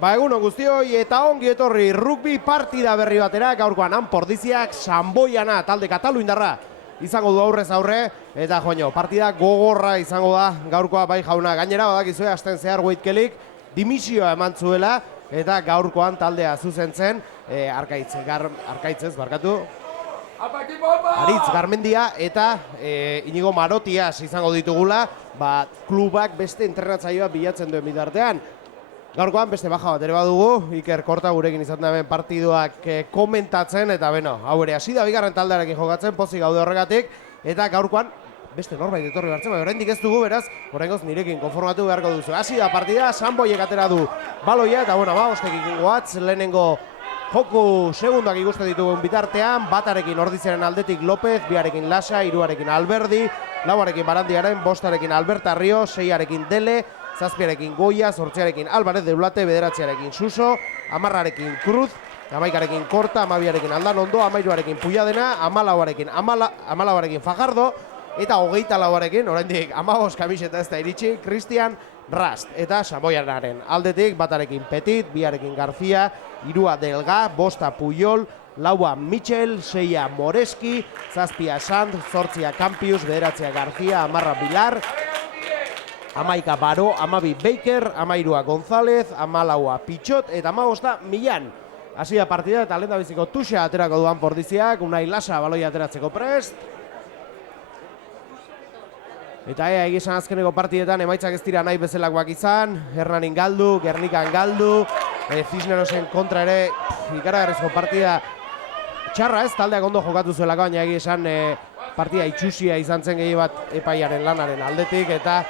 Ba, egunon guztioi eta ongi etorri rugby partida berri batera, gaurkoan Anpordiziak Sanboiana talde kataluindarra izango du aurrez aurre, eta joño, partida gogorra izango da gaurkoa bai jauna. Gainera badakizue asten zehar Weitkelik dimisioa eman zuela, eta gaurkoan taldea zuzentzen, Arkaitzez, barkatu, Aritz Garmendia eta Inigo Marotias izango ditugula, ba, klubak beste entrenatzaioa bilatzen duen bitartean. Gaurkoan beste baja bat ere badugu, Iker Korta gurekin izan da hemen partiduak komentatzen, eta beno, hau ere hasi da bigarren taldearekin jokatzen, pozik gaude horregatik, eta gaurkoan beste norbait etorri hartzen, oraindik ez dugu, beraz, oraingoz nirekin konformatu beharko duzu. Hasi da partida, Sanboiek atera du baloia, eta bueno, ba, ostekin goatz, lehenengo joku segundoak ikusten ditugun bitartean, batarekin Ordiziaren aldetik López, biarekin Lasa, hiruarekin Alberdi, lauarekin Barandiaren, bostarekin Alberta Rio, seiarekin Dele, zazpiarekin Goia, zortziarekin Alvarez de Ulate, bederatziarekin Suso, amarrarekin Cruz, amaikarekin Korta, amabiarekin Aldanondo, amairuarekin Puyadena, amalauarekin Fajardo, eta hogeita lauarekin, oraindik 15 kamiseta ez da iritsi, Cristian Rast. Eta Sanboianaren aldetik, batarekin Petit, biarekin García, hirua Delga, bosta Puyol, laua Michel, seia Moreski, zazpia Sant, zortzia Campius, bederatzia García, amarra Bilar, amaika Baro, amabi Baker, amairua González, amalaua Pichot, eta amabosta Millan. Hasi da partida eta lehen da biziko tuxa aterako duan Pordiziak, Unai Lasa baloia ateratzeko prest. Eta egizan azkeneko partidetan emaitzak ez dira nahi bezalakoak izan, Hernanin galdu, Gernikan galdu, Cisnerosen kontra ere ikaragarrizko partida txarra ez, taldeak ondo jokatu zuelako, baina egizan partida itxusia izan zen gehi bat epaiaren lanaren aldetik, eta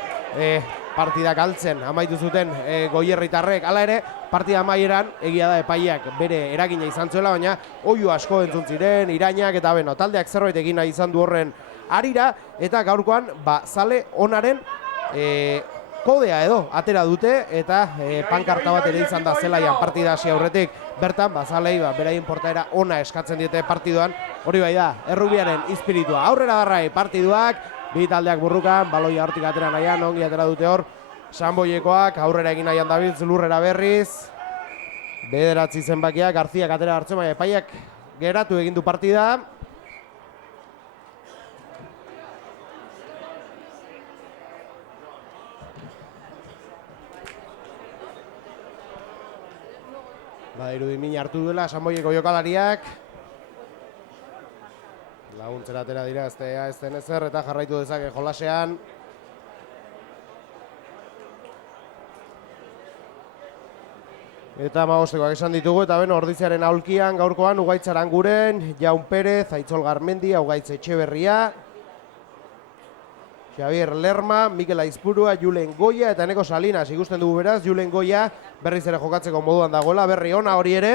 partida galtzen amaitu zuten goierritarrek. Hala ere, partida amaieran egia da epaiak bere eragina izan zuela, baina oihu asko entzun ziren, irainak eta beno, taldeak zerbait egin nahi izan du horren arira, eta gaurkoan zale onaren kodea edo atera dute, eta pankarta bat ere izan da zelaian partida hasi aurretik. Bertan, zalei beraien portaera ona eskatzen diete partiduan, hori bai da, errugbiaren espiritua. Aurrera darrai partiduak, bi taldeak burrukan, baloia hortik atera nahian, ongi atera dute hor, Sanboiekoak, aurrera egin nahian dabiltz, lurrera berriz, bederatzi zenbakiak, Garziak atera hartzen, baina epaiak geratu egin du partida. Irudi min hartu duela Sanboieko jokalariak. Laguntzera atera dira ez den ezer eta jarraitu dezake jolasean. Eta amabostekoak esan ditugu, eta beno Ordiziaren aulkian gaurkoan Ugaitz Aranguren, Jaun Perez, Aitzol Garmendi, Ugaitz Etxeberria, Xavier Lerma, Mikel Aizpurua, Julen Goia eta Eneko Salinas. Ikusten dugu beraz, Julen Goia berriz ere jokatzeko moduan dagoela, berri ona hori ere.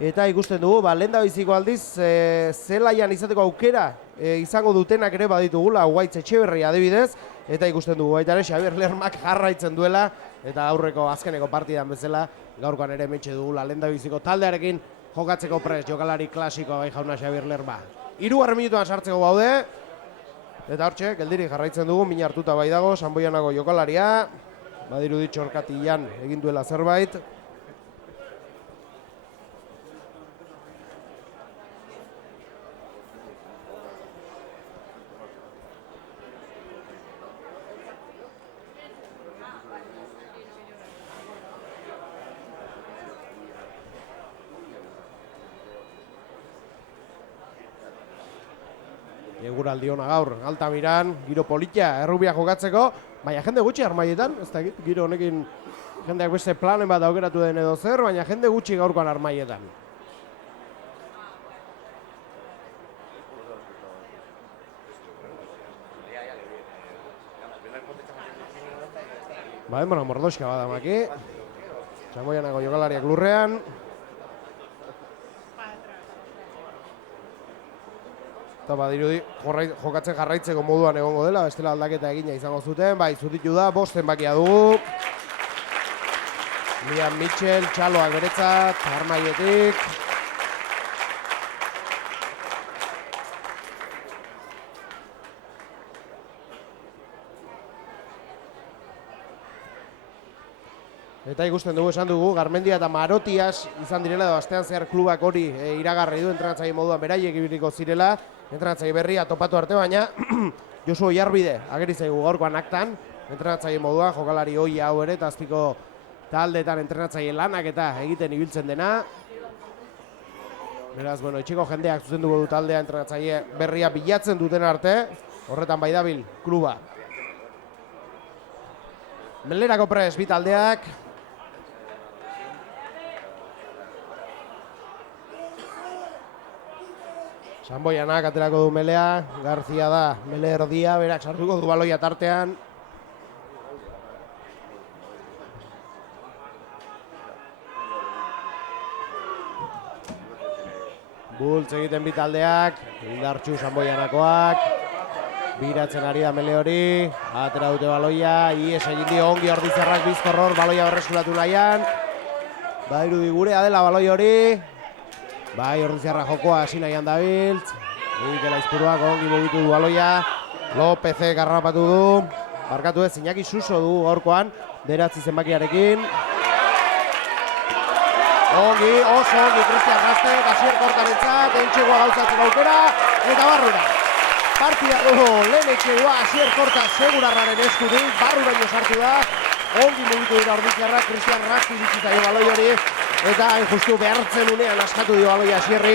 Eta ikusten dugu, lehen da biziko aldiz, zelaian izateko aukera izango dutenak ere baditugula, Ugaitz Etxeberria adibidez. Eta ikusten dugu baita ere, Xavier Lermak jarraitzen duela, eta aurreko azkeneko partidan bezala, gaurkoan ere metxe dugula lehen da biziko taldearekin jokatzeko prest, jokalari klasikoa bai jauna Xavier Lerma. 3 minutuan sartzeko baude. Eta hortxe, geldiri jarraitzen dugu, min hartuta bai dago, Sanboianako jokalaria. Badirudi txorkatian egin duela zerbait. Eguraldi ona gaur, Altamiran, giro politia, errubia jokatzeko, baina jende gutxi armaietan, ez da giro honekin jendeak beste planen bat aukeratu den edo zer, baina jende gutxi gaurkoan armaietan. Denbora mordoska badamaki, Sanboianako jokalariak lurrean. Eta badirudi jokatzen jarraitzeko moduan egongo dela, bestela aldaketa egina izango zuten, bai zutitu da, 5 zenbakia dugu. Liam Mitchell, txaloak beretzat, armaietik. Eta ikusten dugu, esan dugu, Garmendia eta Marotias izan direla, edo astean zehar klubak hori iragarri du entrenatzaile moduan beraiek ibiliko zirela, entrenatzaile berria topatu arte, baina Josu Oiarbide ageri zaigu gaurkoan aktan, entrenatzaile moduan, jokalari hoi hau ere, eta azpiko taldeetan entrenatzaile lanak eta egiten ibiltzen dena. Beraz, bueno, itxiko jendeak zuzenduko du taldea entrenatzaile berria bilatzen duten arte, horretan bai dabil kluba. Melerako prest bi taldeak. Sanboianak aterako du Melea, Garzia da Mele erdia, berak sartuko du baloia tartean. Bultz egiten bi taldeak, indartxu Sanboianakoak. Biratzen ari da Mele hori, atera dute baloia, ies egin dio ongi Ordizarrak bizkorror, baloia berreskuratu nahian. Badirudi gurea dela baloi hori. Bai, Ordizarra jokoa hasi nahian dabiltz. Mikel Aizpuruak ongi mugitu du baloia. Lopezek harrapatu du. Barkatu ez, Iñaki Suso du gaurkoan, 9 zenbakiarekin. Ongi, oso ongi, Cristian Rastek, Asier Kortarentzat, entxegoa gauzatzeko aukera, eta barrura. Partidako lehen etxegoa Asier Korta segurarraren eskudik, barruraino sartu da. Ongi mugitu dira Ordizarrak, Cristian Rastek bizitzaio baloi hori, eta hain justu behartzen unean askatu dio baloia Asierri.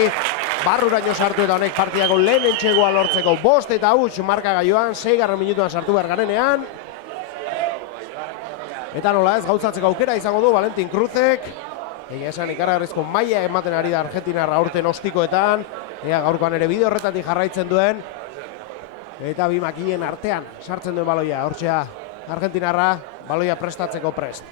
Barruraino sartu eta honek partidako lehen entxegoa lortzeko 5 eta 8 markagailuan, 6. minutuan sartu behar garenean. Eta nola ez, gauzatzeko aukera izango du Valentin Cruzek. Egia esan ikaragarrizko maila ematen ari da Argentinarra aurten ostikoetan. Ea gaurkoan ere bide horretatik jarraitzen duen. Eta bi makinen artean sartzen duen baloia. Hortxea Argentinarra baloia prestatzeko prest.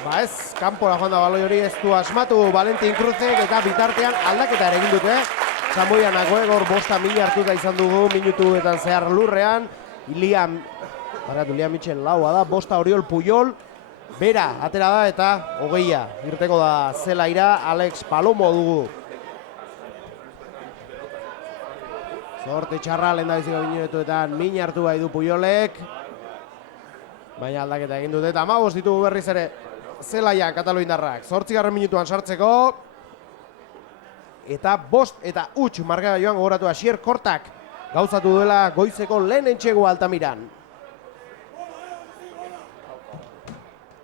Ba ez, kanpora joan da baloi hori ez du asmatu Valentin Cruzek eta bitartean aldaketa ere egin dute. Sanboianakoek hor 5 hartuta izan dugu minutuetan zehar lurrean. Liam Mitchell laua da, 5 Oriol Puyol. Bera, atera da eta 20 irteko da zelaira Alex Palomo dugu. Zorte txarra lehen da biziko minutuetan min hartu bai du Puyolek. Baina aldaketa egin dute eta 15 ditugu berriz ere zelaia Kataluindarrak. 8. minutuan sartzeko. Eta 5 eta 8 markagailuan gogoratu Asier Kortak gauzatu duela goizeko lehen entxegoa Altamiran.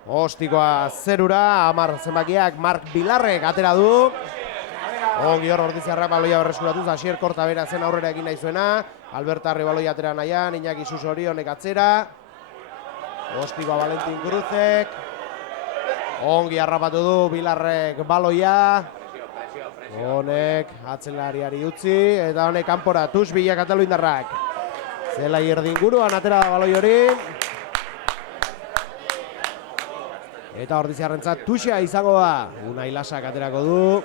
Ostikoa zerura, 10 zenbakiak Mark Bilarrek atera du. Ongi hor Ordizarrak baloia berreskuratuz, Asier Korta bera zen aurrera egin nahi zuena. Albertarri baloia atera nahian, Iñaki Suso hori honek atzera. Ostikoa Valentin Cruzek. Ongi harrapatu du Bilarrek baloia. Honek atzelariari utzi, eta honek kanpora Tusbila Kataluindarrak. Zelai erdinguruan atera da baloi hori. Eta Ordizarrentzat Tuxea izango da. Unai Lasak aterako du.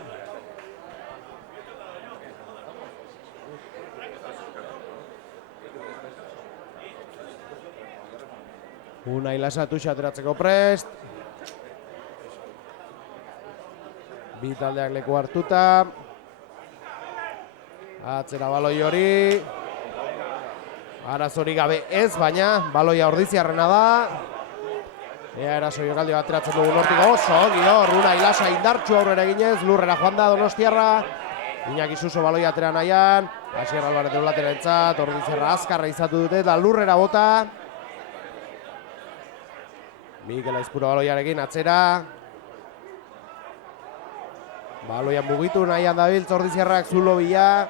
Unai Lasa Tuxea ateratzeko prest. Bi taldeak leku hartuta. Atzera baloi hori. Arazorik gabe ez, baina baloia Ordiziarrena da. Ea eraso jokaldi bat ateratzen dugu nortik. Oso, giro, Unai Lasa indartxu aurrera eginez, lurrera joan da Donostiarra. Iñaki Suso baloia atera nahian. Asier Alvarez deulatera entzat, Ordiziarra azkarra izatu dute, eta lurrera bota. Mikel Aizpuru baloiarekin atzera. Baloian mugitu nahian dabiltz Ordiziarrak zulo bila.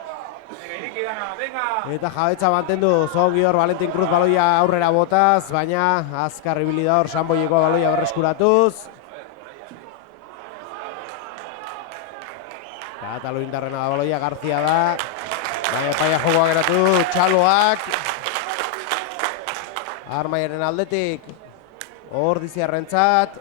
Eta jabetza mantendu zongi hor Valentin Cruz baloia aurrera botaz, baina azkar ibili da hor Sanboieko baloia berreskuratuz. Kataluindarrena da baloia, Garzia da. Baina epaia jokoa geratu, Txaloak. Armaiaren aldetik, Ordiziarrentzat.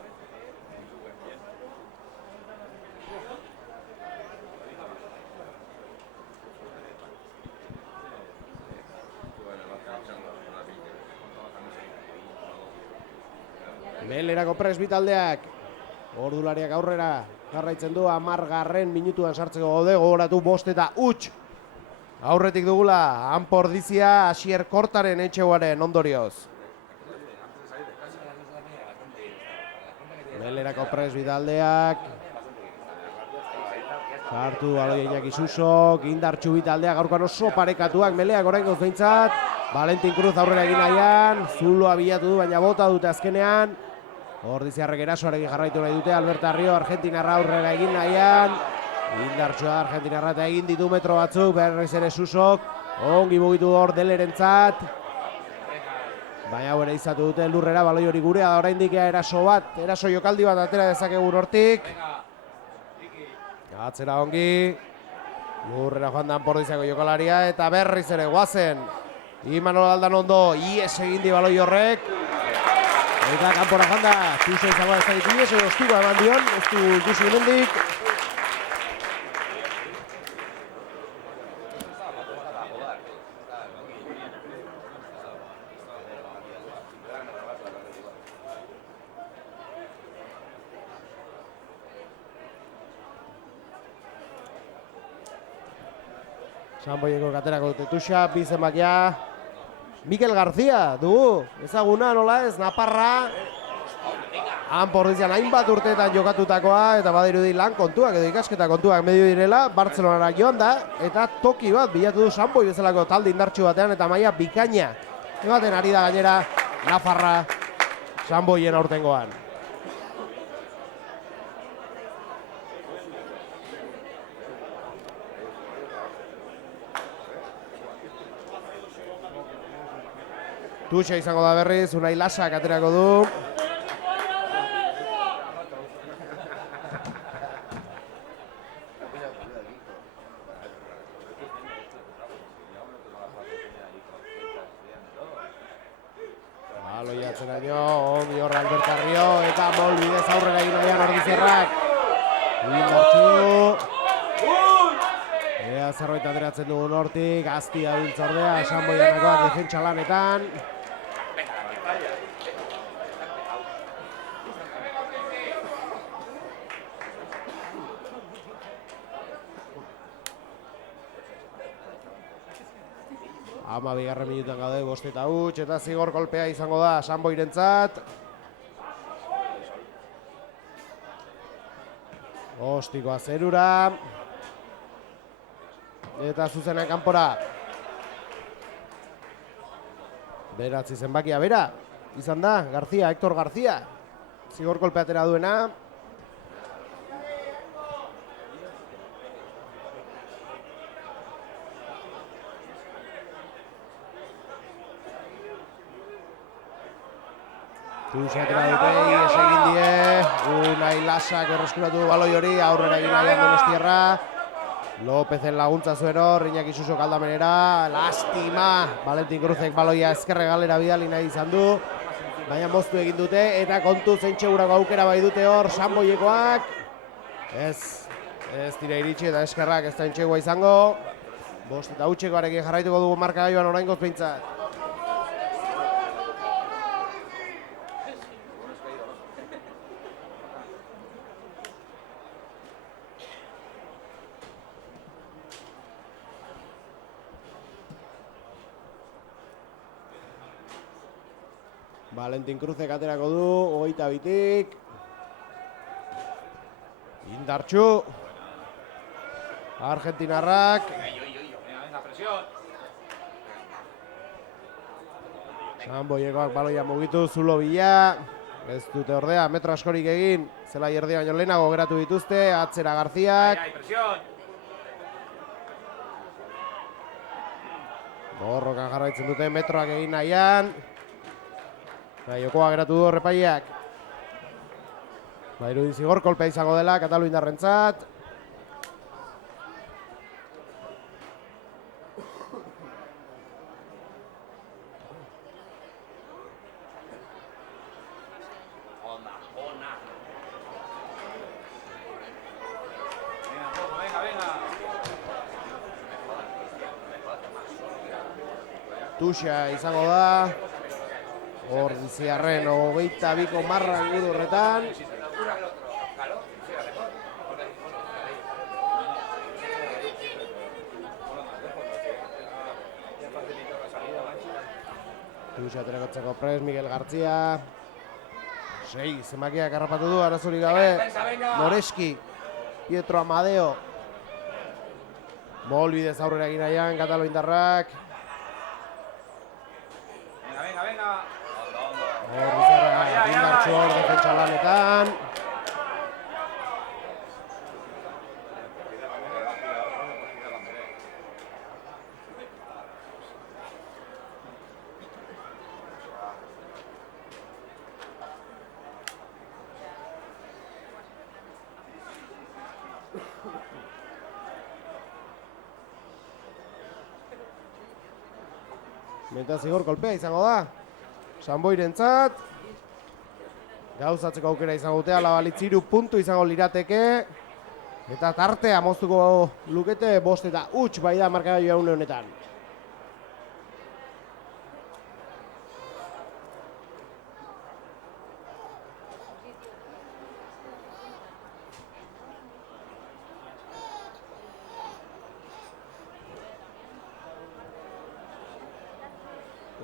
Melerako presbitaldeak, ordulariak aurrera jarraitzen du, 10. minutuan sartzeko gaude, gogoratu 5 eta huts. Aurretik dugula, Anpordizia Asier Kortaren etxeguaren ondorioz. Melerako presbitaldeak, sartu baloia Iñaki Susok, indartxu bitaldeak gaurkoan oso parekatuak, Meleak oraingoz behintzat. Valentin Cruz aurrera egin nahian, Zuloa bilatu du, baina bota dute azkenean. Ordiziarrek erasoarekin jarraitu nahi dute, Alberta Rio, Argentinarra aurrera egin nahian. Indartsua da Argentinarra eta egin ditu metro batzuk, berriz ere Susok. Ongi mugitu hor Delerentzat. Baina hau ere izatu dute lurrera, baloi hori gurea da oraindik eraso bat, eraso jokaldi bat atera dezakegun hortik. Atzera ongi. Lurrera joan da Anpordiziako jokalaria eta berriz ere guazen. Imanol Aldanondo, ies egin di baloi horrek. Eta kanpora joan da, Tuxo izango ez da ies, ostikoa eman dion, ez du ikusi hemendik. Sanboieko katerako dute Tuxa, bizenbakia. Mikel Garzia dugu, ezaguna nola ez, Naparra. Anpordizian hainbat urteetan jokatutakoa eta badirudi lan kontuak edo ikasketa kontuak medio direla, Bartzelonara joan da eta toki bat bilatu du Sanboi bezalako talde indartsu batean eta maila bikaina ematen ari da gainera Nafarra Sanboien aurtengoan. Tuxa izango da berriz, Unai Lasak aterako du. Baloia atzeraino, ongi horra Alberta Rio, eta molbidez aurrera egin nahian Ordizierrak. Indartxu. Ea zerbait ateratzen dugun hortik, Azti da biltzordea, Sanboianakoak defentsa lanetan. Ama bigarren minutan gaude, 5 eta huts, eta zigor kolpea izango da Sanboirentzat. Ostikoa zerura. Eta zuzenan kanpora. Beratzi zenbakia bera. Izan da, Garzia, Hector Garzia. Zigor kolpea atera duena. Tuxa atera dute, ies egin die. Unai Lasak erreskuratu baloi hori, aurrera egin nahian Donostierra. Lopezen laguntza zuen hor, Iñaki Susok aldamenera, lastima. Valentin Cruzek baloia ezkerre galera bidali nahi izan du. Baina moztu egin dute, eta kontu zeintxegurako aukera bai dute hor, Sanboiekoak. Ez dira iritsi eta eskerrak ez da entxegua izango. 5 eta hutsekoarekin jarraituko dugu markagailuan oraingoz behintzat. Valentin Cruzek aterako du, 22-tik. Indartxu. Argentinarrak. Sanboiekoak baloia mugitu, Zulo bila. Ez dute ordea, metro askorik egin. Zelai erdia baino lehenago geratu dituzte, atzera Garziak. Borrokan jarraitzen dute, metroak egin nahian. Jokoa geratu du horrepaiak. Irudin zigor kolpea izango dela Kataluindarrentzat. Tuxa izango da. Ordiziarren 22ko marra inguru horretan. Tuxa aterakotzeko prest, Miguel Gartzia. 6 zenbakiak harrapatu du, arazorik gabe. Noreski, Pietro Amadeo. Molbidez aurrera egin nahian, kataloindarrak. Bizarra, indartxu hor defentsa lanetan. Menta zigor kolpea izango da. Sanboirentzat. Gauzatzeko aukera izango dute, alabalitz 3 puntu izango lirateke. Eta tartea moztuko lukete, 5 eta huts bai da markagailua une honetan.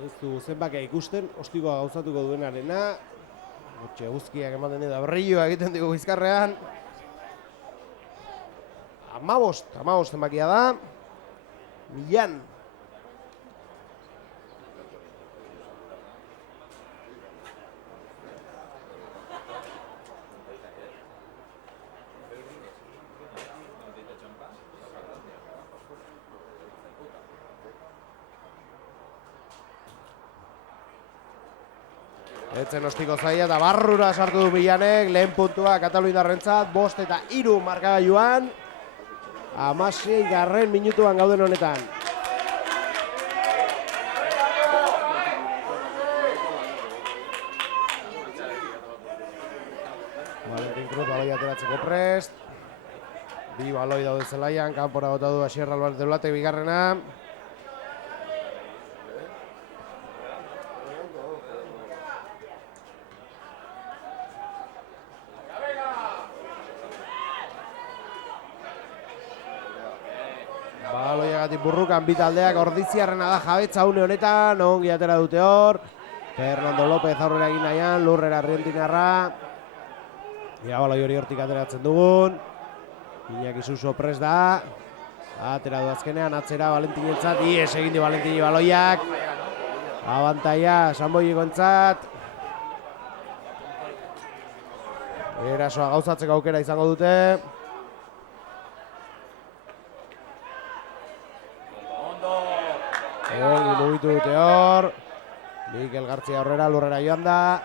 Ez du zenbakia ikusten, ostikoa gauzatuko duenarena. Hortxe guzkiak ematen da brilloa egiten dugu bizkarrean. 15 zenbakia da. Millan. Etzen ostiko zaila eta barrura sartu du Millanek, lehen puntua Kataluindarrentzat, 5 eta 3 markagailuan. 16. minutuan gauden honetan. Valentin Cruz baloi ateratzeko prest. 2 baloi daude zelaian, kanpora bota du Asier Alvarez de Bulatek bigarrena. Baloiagatik burrukan bitaldeak, Ordiziarrena da jabetza une honetan, ongi atera dute hor. Fernando López aurrera egin nahian, lurrera argentinarra. Ia baloi hori hortik ateratzen dugun. Iñaki Suso prest da. Atera du azkenean, atzera Valentinentzat, ies egin di Valentini baloiak. Abantaia, Sanboiekoentzat. Erasoa gauzatzeko aukera izango dute. Ongi mugitu dute hor. Mikel Gartzia aurrera, lurrera joan da.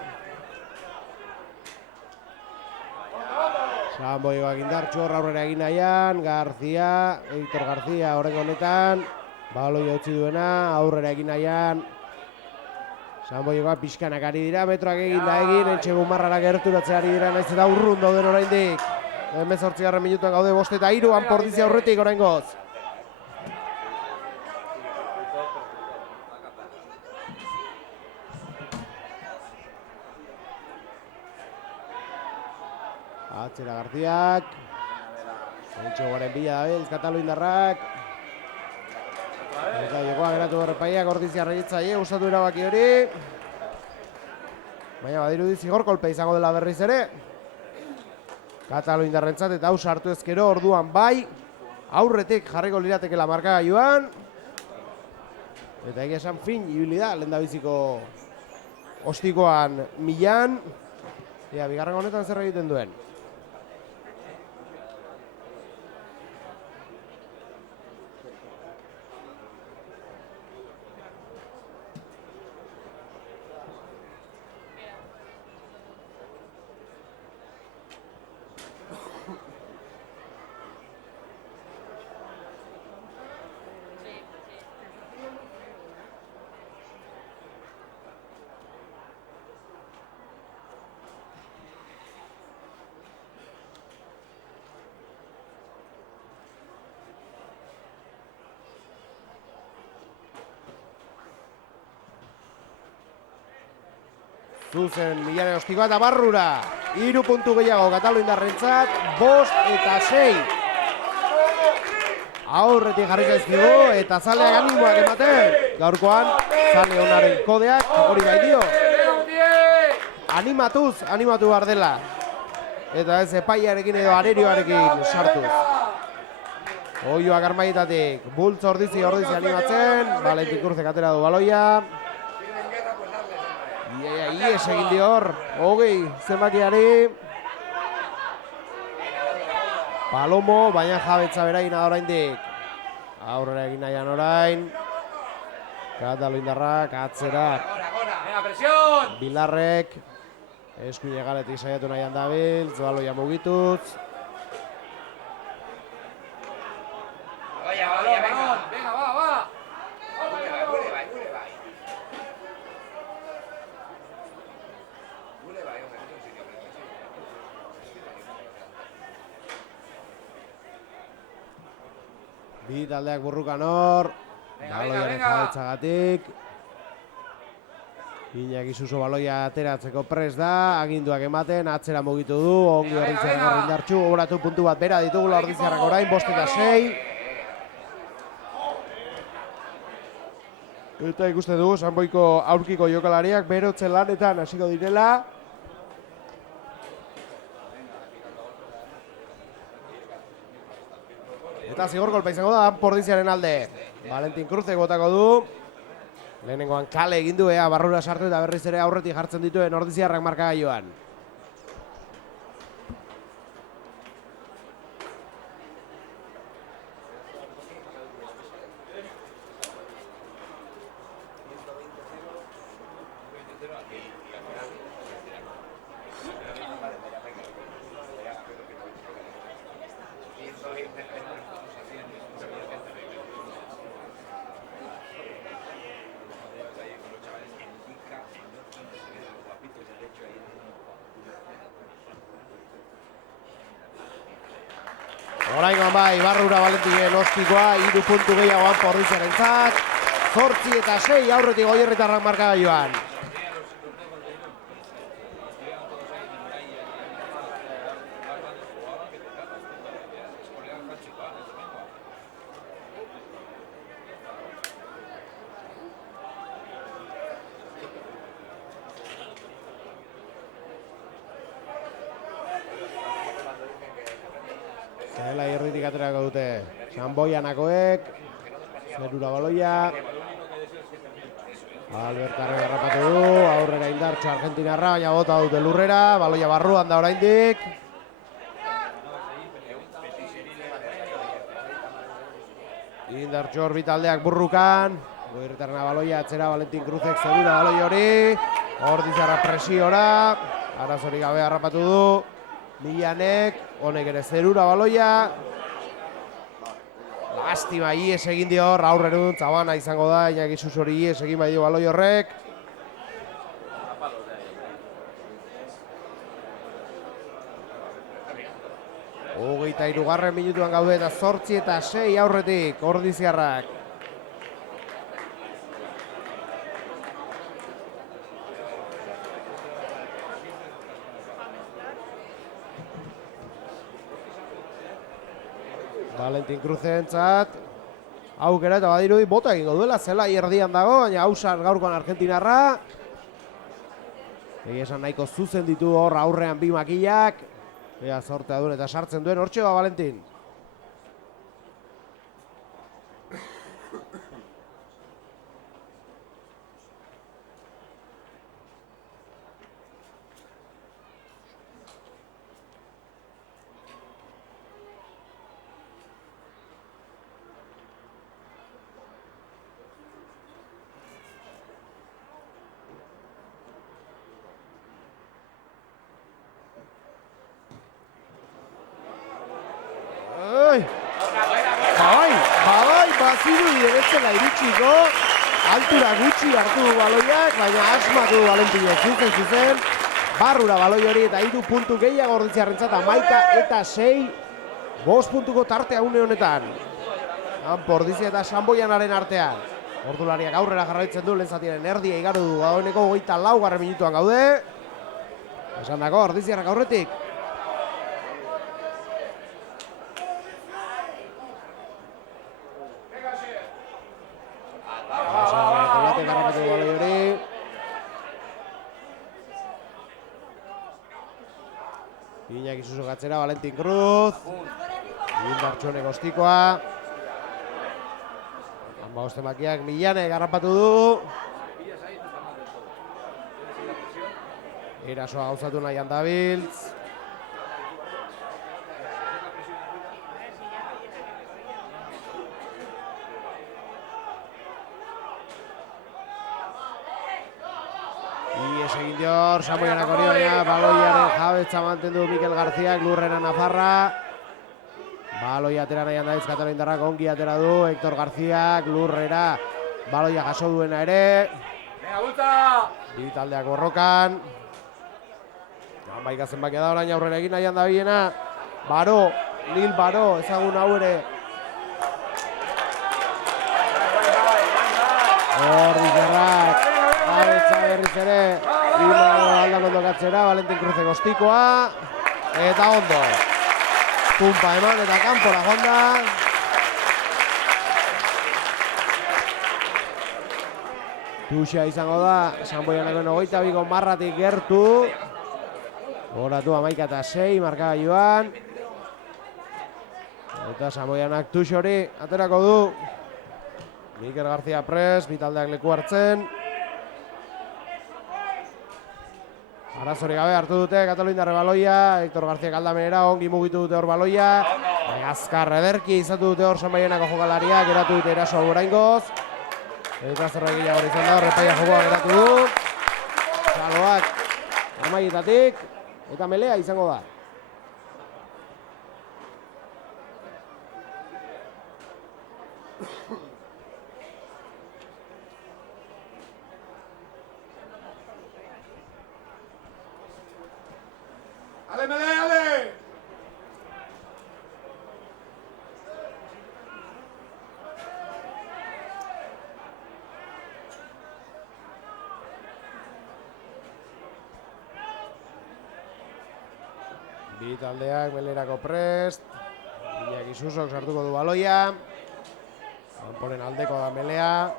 Sanboioak indartxu hor aurrera egin nahian. Gartzia, Eitor Gartzia horrengo honetan. Baloia utzi duena, aurrera egin nahian. Sanboioak pixkanak ari dira, metroak egin da egin. Entxegun marrara gerturatzea ari dira, naiz eta urrun dauden oraindik. 18. minutuan gaude 5 eta 3 Portizia aurretik oraingoz. Atzera Garziak. Entxegoaren bila dabiltz Kataluindarrak. Eta jokoa geratu horrepaiak Ordiziarra hitzaile, gustatu erabaki hori. Baina badirudi zigor kolpe izango dela berriz ere. Kataluindarrentzat eta hau sartu ezkero orduan bai. Aurretik jarriko liratekela markagailuan. Eta egia esan fin ibili da lehendabiziko ostikoan Millan. Ea, bigarren honetan zer egiten duen. Zuzen Millane ostikoa eta barrura. 3 puntu gehiago Kataluindarrentzat, 5 eta 6. Aurretik jarri zaizkigu eta zaleak animoak ematen. Gaurkoan, zale honaren kodeak hori bai dio. Animatu behar dela. Eta ez epaiarekin edo arerioarekin sartuz. Oioak armaietatik, bultz ordizi animatzen, Valentin Kruzek atera du baloia. Ies egin di hor, hogei zenbakiari. Palomo, baina jabetza berain da oraindik. Aurrera egin nahian orain. Kataluindarrak, atzera. Bilarrek. Eskuine galetik saiatu nahian dabil, baloia mugituz. Bi taldeak burrukan hor, baloiaren jabetzagatik. Iñaki Suso baloia ateratzeko prest da, aginduak ematen, atzera mugitu du, ongi Ordiziarrak arrindartxu, obratu puntu bat bera ditugula Ordiziarrak orain, 5 eta 6. Eta ikusten dugu, Sanboiko aurkiko jokalariak berotzen lanetan hasiko direla. Eta zigor golpa izango da, Ordiziaren alde. Valentin Kruzek botako du. Lehenengoan kale egin du, barrura sartu eta berriz ere aurretik jartzen dituen Ordiziarrak markagailuan. Oraingoan bai, barrura Valentinen ostikoa, 3 puntu gehiagoan Ordiziarentzat. 8 eta 6 aurretik Goierritarrak markagailuan. Zela irritik aterako dute Sanboianakoek, zerura baloia. Albertarre garrapatu du, aurrera indartxo Argentinarra, baina bota dute lurrera, baloia barruan da oraindik. Indartxo orbitaldeak burrukan, Goierritarrena baloia, atzera Valentin Kruzek zerura baloi hori. Ordiziarra presiora, arazorik gabe harrapatu du. Millanek, honek ere zerura baloia. Lastima, ies egin dio hor, aurrerun, zabana izango da, Iñaki Susori ies egin bai dio baloi horrek. Hogeita 3 minutuan gaude eta 8 eta 6 aurretik Ordiziarrak. Valentin Kruzentzat aukera eta badirudi bota egingo duela, zela erdian dago, baina hausar gaurkoan Argentinarra. Egia esan nahiko zuzen ditu hor aurrean bi makillak. Ea zortea duen eta sartzen duen hortxe ba Valentin. Bazirudi eretzela iritsiko, altura gutxi hartu du baloiak, baina asmatu du Valentinek zuzen, barrura baloi hori eta 3 puntu gehiago Ordiziarrentzat 11 eta 6, 5 puntuko tartea une honetan. Ordizia eta Sanboianaren artean. Ordulariak aurrera jarraitzen du, lehen zatiaren erdia igaru du dagoeneko 24. minutuan gaude. Esan dago, Ordiziarrak aurretik. Batek garrapatu du baloi hori. Iñaki Suso gatzera, Valentin Cruz. Indartxone Gostikoa. Hamabostebakiak Millane garrapatu du. Erasoa gauzatu nahian dabiltz. Ies egin dior, Samoianak hori baloiaren jabetza mantendu Mikel Garziak, Lurrena Nafarra. Baloia atera nahian dabiltz Kataluindarrak ongi atera du, Hector Garziak, Lurrera. Baloia jaso duena ere. Bi taldeak borrokan. Baika zenbakia da orain aurrera egin nahian da biena. Baro, Lil Baro, ezagun hau ere. Ordiziarrak, jabetza berriz ere. Aldan ondo gatzera, Valentin Cruz Gostikoa. Eta ondo. Pumpa eman eta kanpora joan da. Tuxa izango da, Sanboianakoen 22 marratik gertu. Goratu 11-6 markagailuan. Eta Sanboianak Tuxa hori aterako du. Mikel García Pres, bitaldeak leku hartzen. Arazori gabe hartu dute Kataluindarre baloia, Hector Garziak aldamenera, ongi mugitu dute hor baloia. Azkar ederki izatu dute hor Sanboianako jokalariak, geratu dute eraso oraingoz. Eta zerbait gehiago izan da, repaia jokoa geratu du. Saloak armaietatik, eta melea izango da. Ale, mele, ale! Bi taldeak melerako prest. Iñaki Susok sartuko du baloia. Kanporen aldeko da melea.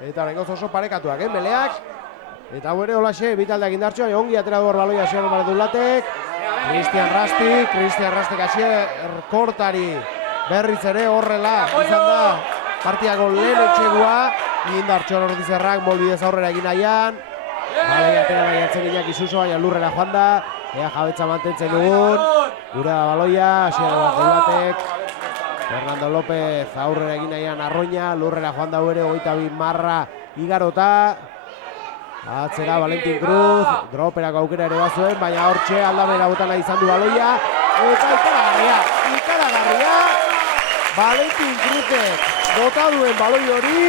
Eta oraingoz oso parekatuak, meleak. Eta hau ere holaxe, bi taldeak indartxoa, ongi atera du hor baloia Asier Baretulatek. Cristian Rastik Asier kortari berriz ere horrela izan da partiako lehen etxegua. Indartxoan Ordiziarrak molbidez aurrera egin nahian. Baloia atera nahi atzen Iñaki Suso, baina Lurrera joan da. Ea jabetza mantentzen dugun. Gure da baloia, Asier Baretulatek. Fernando López aurrera egin nahian Arroña, Lurrera joan da ere 22 marra igarota. Atzera Valentin Cruz, droperako aukera ere bazuen, baina hortxe aldamena botana izan du baloia. Eta ikaragarria, Valentin Cruzek bota duen baloi hori.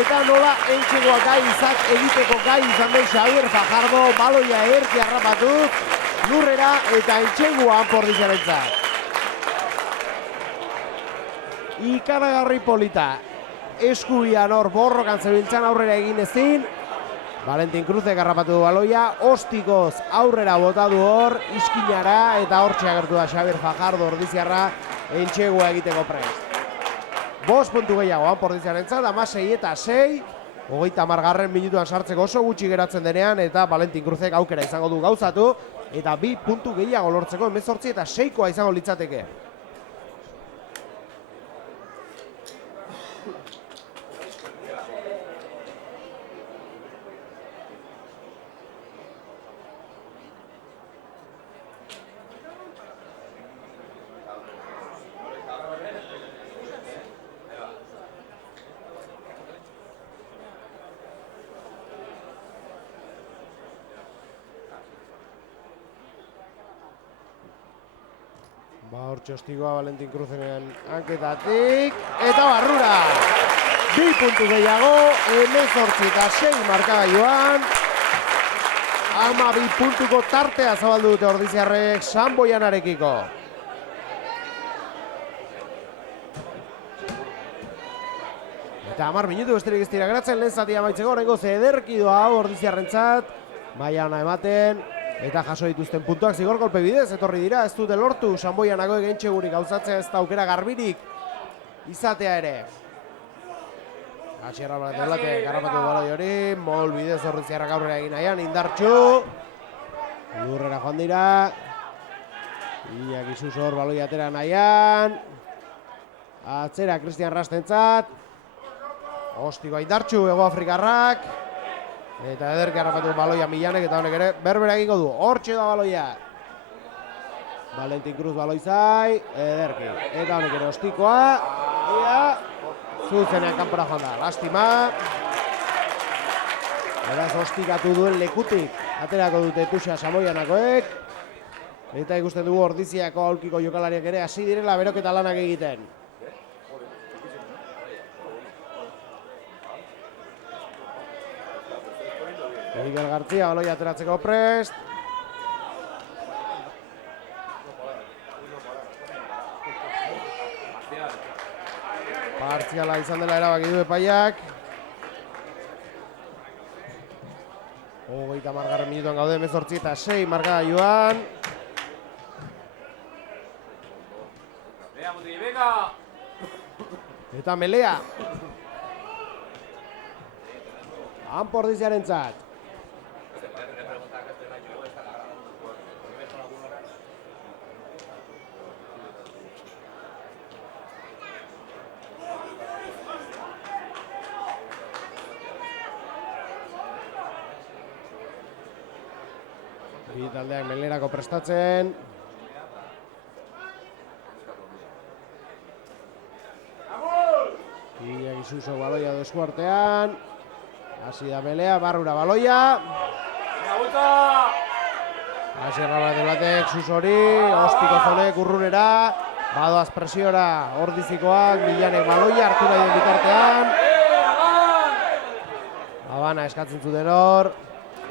Eta nola entxegoa gai egiteko gai izan den Xabier Fajardo, baloia erki harrapatuz, Lurrera eta entxegoa Ordiziarentzat. Ikaragarri polita, eskubian hor borrokan zebiltzan aurrera egin ezin. Valentin Cruzek harrapatu du baloia, ostikoz aurrera bota du hor, iskinara eta hortxe agertu da Xabier Fajardo Ordiziarra entxegoa egiteko prest. 5 puntu gehiago Ordiziarentzat, 16-6, 30 minutuan sartzeko oso gutxi geratzen denean eta Valentin Cruzek aukera izango du gauzatu eta 2 puntu gehiago lortzeko 18-6koa izango litzateke. Hor txostigoa Valentin Cruzen hanketatik, eta barrura! 2 puntu gehiago, 18-6 markagailuan. 12 puntuko tartea zabaldu dute Ordiziarrek Sanboianarekiko. Eta 10 minutu besterik ez dira geratzen, lehen zatia amaitzeko, oraingoz ederki doa hau Ordiziarrentzat, maila ona ematen, eta jaso dituzten puntuak zigor golpe bidez, etorri dira, ez dute lortu, Sanboianako egentxegurik gauzatzea ez da aukera garbirik izatea ere. Atxerra balate, garrapatu baloi hori, mol bidez Ordiziarrak aurrera egin nahian, indartxu, lurrera joan dira, Iñaki Susor baloi atera nahian, atzera Cristian Rastentzat, ostikoa indartxu Hego Afrikarrak, eta ederki harrapatu baloia Milanek, eta honek ere berbera egingo du, hortxe da baloia. Valentin Cruz baloizai, ederki, eta honek ere ostikoa, zuzenean kanpora joan da, lastima. Beraz ostikatu duen lekutik, aterako dute Tuxa Sanboianakoek, eta ikusten dugu Ordiziako aulkiko jokalariak ere hasi direla beroketa lanak egiten. Miguel García baloia ateratzeko prest. Partziala izan dela erabaki du epaiak. 30 minutuan gaude, 18:06 markada joan. Eta Melea. Kanpo Ordiziarentzat. Bi taldeak Melerako prestatzen. Iñaki Suso baloia du eskuartean. Hasi da Melea, barrura baloia. Hasi errabaten batek Susori, ostiko zonek urrunera. Badoaz presiora Ordizikoak, Milanek baloia, hartu nahi den bitartean. Habana eskatzen zuten hor.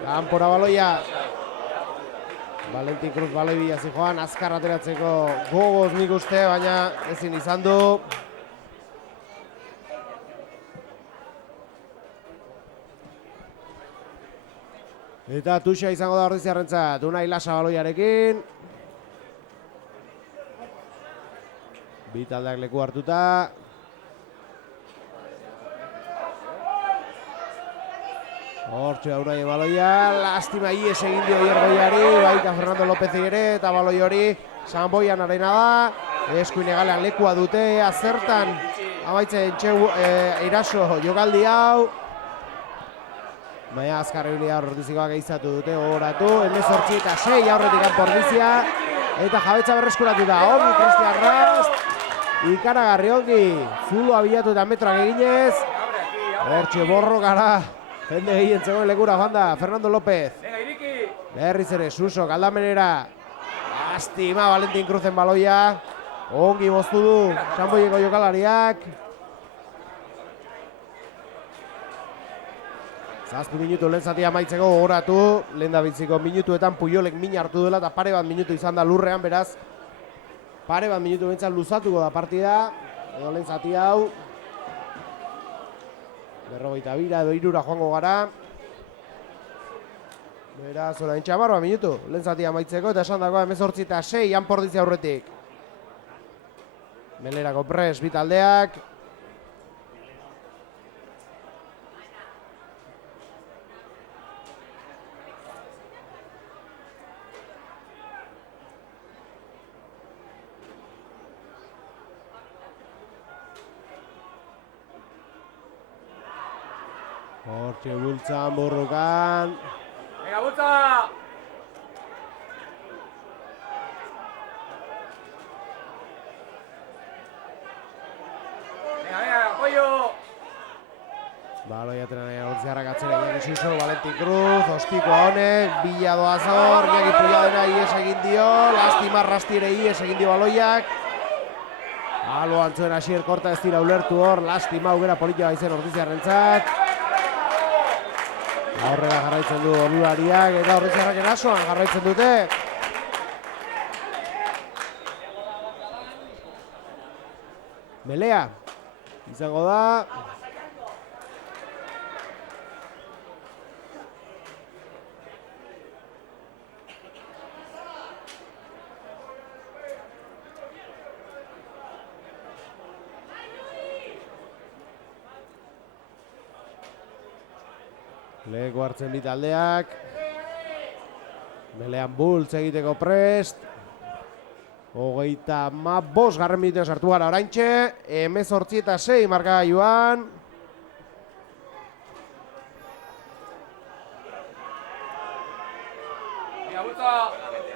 Kanpora baloia. Valentin Cruz baloi bila zijoan, azkar ateratzeko gogoz nik uste, baina ezin izan du. Eta Tuxa izango da Ordiziarrentzat, Unai Lasa baloiarekin. Bi taldeak leku hartuta. Hortxe Unai baloia, lastima ies egin dio Iergoiari, baita Fernando López ere, eta baloi hori Sanboian arena da. Eskuin egalean lekua dute, azertan amaitzen iraso jokaldi hau. Baina azkar ebilia Ordizikoak eizatu dute, gogoratu, 18:06 aurretik kanpo Ordizia, eta jabetza berreskuratu da, ongi Cristian Rast, ikaragarri ongi, zuloa bilatu eta metroak eginez, hortxe borrokara, jende gehien zegoen lekura joan da, Fernando López, berriz ere Suso, aldamenera, lastima Valentin Cruzen baloia, ongi moztu du, Sanboieko jokalariak, 7 minutu lehen zatia amaitzeko gogoratu, lehen da biziko minutuetan Puyolek min hartu dela eta pare bat minutu izan da lurrean, beraz pare bat minutu bentsat luzatuko da partida, edo lehen zati hau. 42 edo 3 joango gara. Beraz, orain txamar bat minutu lehen zatia amaitzeko eta esan dagoa 18:06 Ordizi aurretik. Melerako pres, bi taldeak. Hortxe bultzan, burrukan. Venga, bultza! Venga, apoyo! Baloi atera nahi Ordiziarrak atzera Iñaki Suso, Valentin Cruz, ostikoa honek, bila doazor, Iñaki Puyadena ies egin dio, lastima Rastire ies egin dio baloiak. Alo antzuen Asier Korta ez dira ulertu hor, lastima aukera politia izen Ordiziarrentzat. Aurrera jarraitzen du onurariak eta Ordiziarrak erasoan jarraitzen dute. Melea izango da. Leku hartzen bi taldeak. Belean bultz egiteko prest. 35 garren minutuan sartu gara oraintxe. 18-6 markagailuan.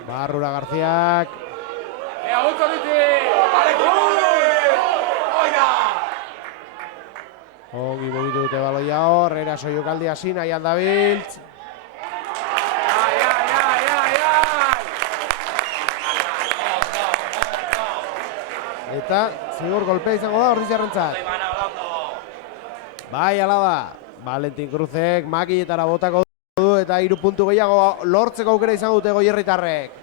Barrura Garziak. Ongi mugitu dute baloia hor, eraso jokaldi hasi nahian dabiltz. Eta zigur golpea izango da Ordiziarrentzat. Bai, ala da. Valentin Cruzek makiletara botako du eta 3 puntu gehiago lortzeko aukera izango dute goierritarrek.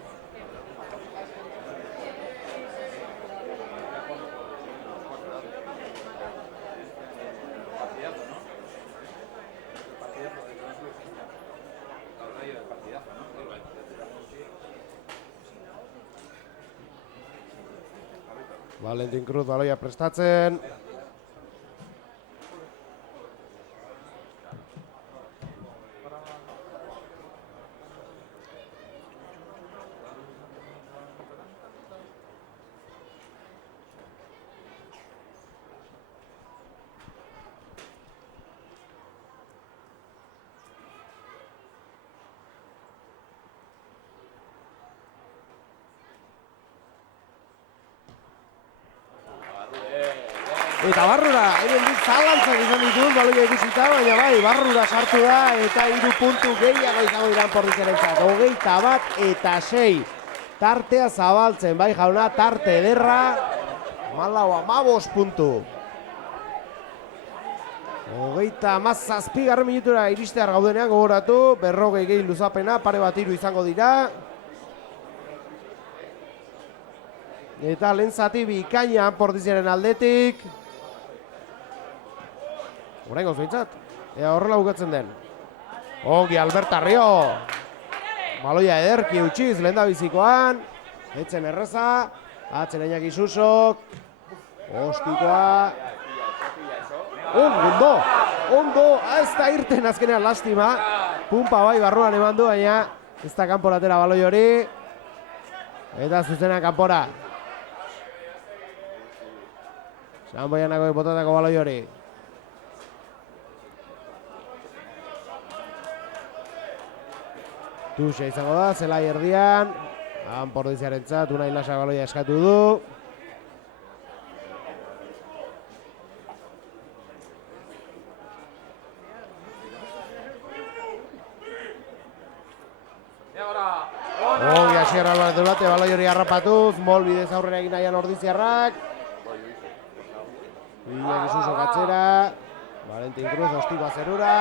Valentin Cruz baloia prestatzen. Eta Barrura, hemen zalantzak izan ditut, baloia ikusita, baina bai, Barrura sartu da eta 3 puntu gehiago izango diran Pordiziarentzat. 21-6. Tartea zabaltzen, bai jauna, tarte ederra. 15 puntu. 37 garren minutura iristear gaudenean gogoratu, 40 gehi luzapena, pare bat 3 izango dira. Eta lehen zati bikaina Pordiziaren aldetik. Oraingoz behintzat, ea horrela bukatzen den. Ongi Alberta Rio. Baloia ederki utxiz lehen da bizikoan. Etzen erreza. Atzen Iñaki Susok. Ostikoa. Ondo. Ez da irten azkenean lastima. Pumpa bai barruan eman du, baina ez da kanporatera baloi hori. Eta zuzena kanpora. Sanboianako botatako baloi hori. Tuxe izango da, zelai erdian. Pordiziarentzat, Unai Lasak baloia eskatu du. Ongi hasierra albaretu bate, baloi hori harrapatuz, mol bidez aurrera egin nahian Ordiziarrak. Iñaki Susok atzera. Valentin Cruz, ostikoa zerura.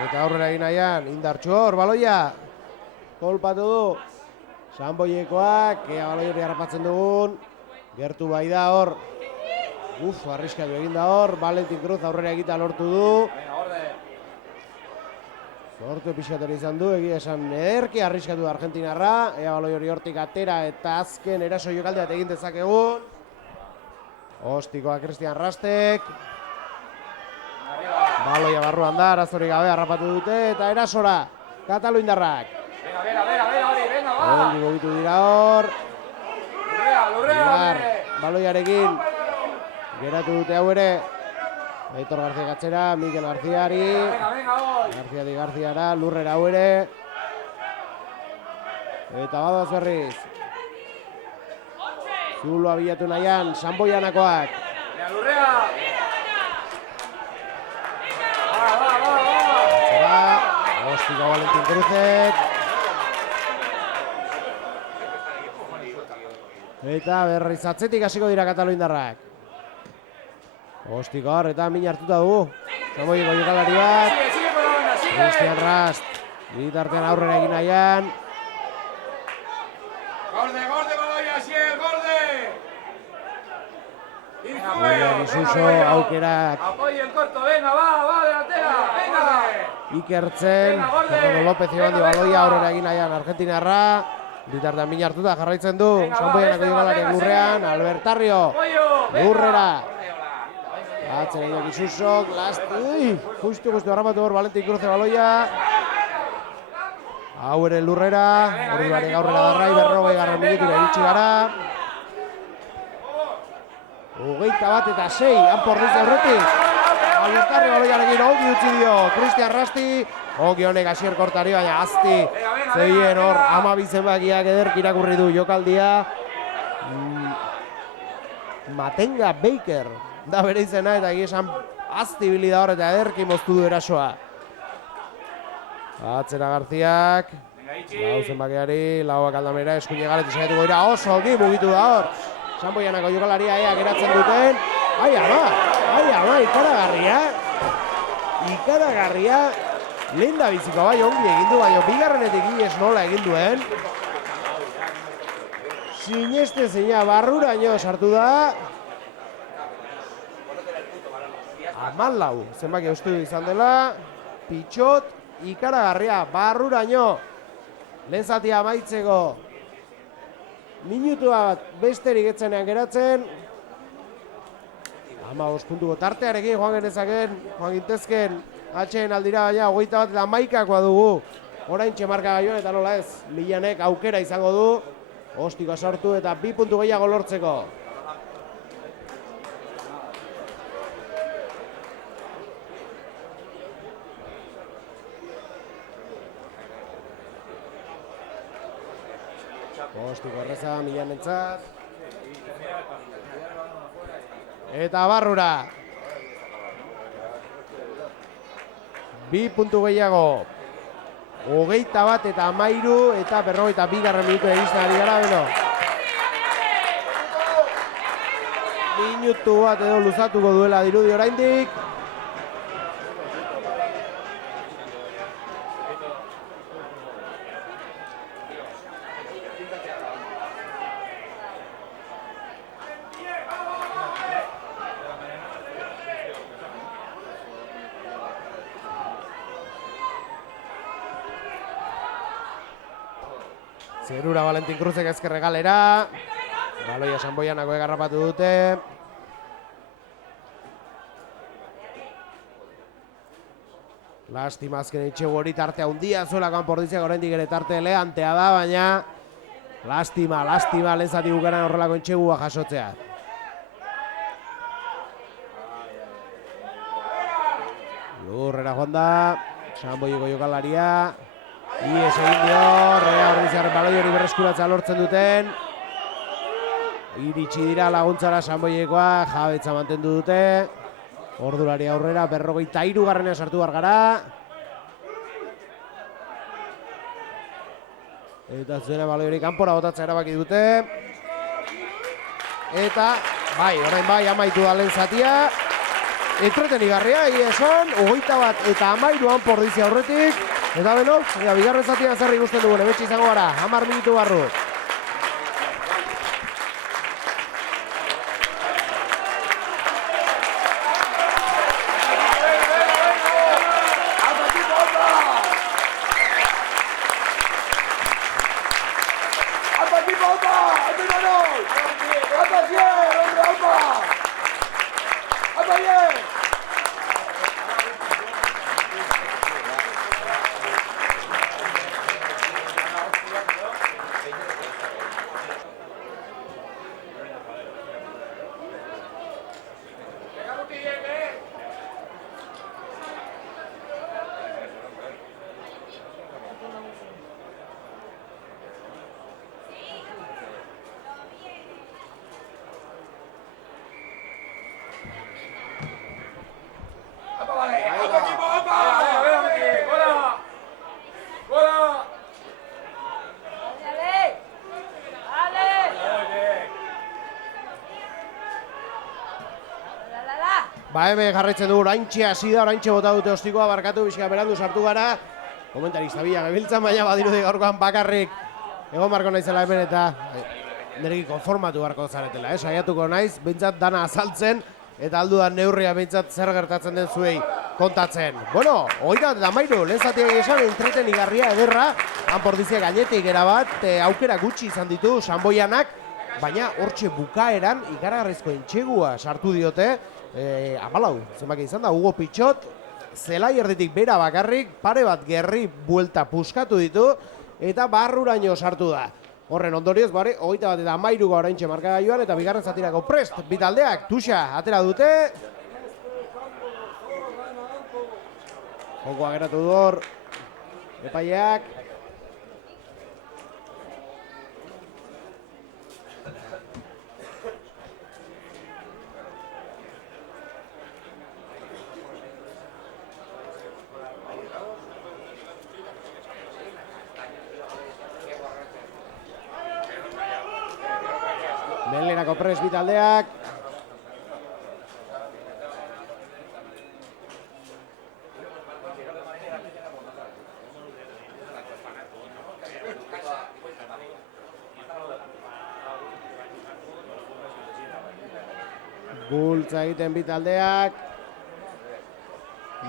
Eta aurrera egin nahian, indartxu hor, baloia. Kolpatu du. Sanboiekoak, ea baloi hori harrapatzen dugun. Gertu bai da hor. Arriskatu egin da hor. Valentin Cruz aurrera egita lortu du. Zortu pixkatera izan du, egia esan ederki arriskatu Argentinarra. Ea baloi hori hortik atera eta azken eraso jokaldi bat egin dezakegun. Ostikoa Cristian Rastek. Baloia barruan da, arazorik gabe harrapatu dute eta erasora Kataluindarrak. Ongi mugitu dira hor. Baloiarekin geratu dute hau ere. Aitor García gatzera, Mikel Garziari. Garziara, lurrera hau ere. Eta badoaz berriz. Zulo abilatu nahian, Sanboianakoak. Ostiko Valentin Cruzek. Eta berriz atzetik hasiko dira Kataluindarrak. Ostiko hor eta min hartuta dugu. Sanboieko jokalari bat. Cristian Rast. Bitartean aurrera egin nahian. Gorde, baloia, Asier, gorde! Iñaki Suso, aukerak. Apoyo en corto, venga, va, delantera, venga! Ikertzen, Fernando López ibandi baloia aurrera egin nahian Argentinarra. Bitartean min hartuta jarraitzen du. Sanboianako jokalariak lurrean, Alberta Rio. Lurrera. Atzera Iñaki Susok, justu harrapatu hor Valentin Cruze baloia. Hau ere lurrera, orduaren aurrera darrai, 40. minutura iritsi gara. 21-6, Anpordiz aurretik. Albertarri baloiarekin ongi utzi dio, Cristian Rasti. Ongi honek Asier Kortari, baina azti. Zeien hor, 12 zenbakiak ederk irakurri du jokaldia. Matenga Baker da bere izena eta esan azti bili da hor eta ederki moztu du erasoa. Atzera Garziak, lau zenbakiari, lauak aldamera, eskuine galetu saiatuko dira, oso ongi mugitu da hor. Sanboianako jokalaria ea geratzen duten. Ai ama, ikaragarria. Lehen da biziko bai ongi egin du, baina bigarrenetik ies nola egin duen. Sineste zeina barruraino sartu da. 14 zenbaki uste du izan dela. Pitxot, ikaragarria, barruraino. Lehen zatia amaitzeko. Minutua bat besterik etzenean geratzen. 15 puntuko tartearekin joan gintezken. Atxeen aldira baina 21 eta 11 dugu. Orain txemarka gaioan eta nola ez. Milanek aukera izango du. Ostiko sortu eta 2 puntu gehiago lortzeko. Ostiko erreza Milanentzat. Eta barrura. 2 puntu gehiago. 21 eta 13 eta 42 minutu egizten ari gara, beno. Minutu bat edo luzatuko duela dirudi oraindik. Zerura Valentin Cruzek ezkerre galera. Baloia Sanboianako egarrapatu dute. Lastima azken itxegu hori tartea handia zuela Kanpordiziak oraindik ere tarte eleantea da, baina lastima lehenzati bukaran horrelako itxegua jasotzea. Lurrera joan da, Sanboieko jokalaria. Ies egin dio, Ordizarren baloi hori berreskuratzea lortzen duten. Iritsi dira laguntzara Sanboiekoa, jabetza mantendu dute. Ordulari aurrera, 43 sartu behar gara. Eta zuena baloi hori kanpora botatzea erabaki dute. Eta, orain amaitu da lehen zatia. Entretenigarria, Ieson, 21 eta 13 Anpordizi aurretik. Eta beno, bigarren zatian zer ikusten dugun, ebetxe izango gara, 10 minutu barru. Hemen jarraitzen dugu, oraintxe hasi da, oraintxe bota dute ostikoa, barkatu, bizka berandu sartu gara. Komentarista bila gebiltzan, baina badirudi gaurkoan bakarrik egon barko naizela hemen eta nereki konformatu barko zaretela, saiatuko naiz, behintzat dana azaltzen eta aldudan neurria behintzat zer gertatzen den zuei kontatzen. Bueno, 23, lehen zatiak esan, entretenigarria ederra, Anpordiziak gainetik erabat, aukera gutxi izan ditu Sanboianak, baina hortxe bukaeran ikaragarrizko entxegua sartu diote, 14 zenbaki izan da, Hugo Pitxot, zelai erditik bera bakarrik, pare bat gerri buelta puskatu ditu, eta barruraino sartu da. Horren ondorioz, 21 eta 13 oraintxe markagailuan, eta bigarren zatirako prest, bitaldeak, tuxa, atera dute. Jokoa geratu du hor, epaileak. Lehenenako prest bitaldeak. Bultza egiten bitaldeak.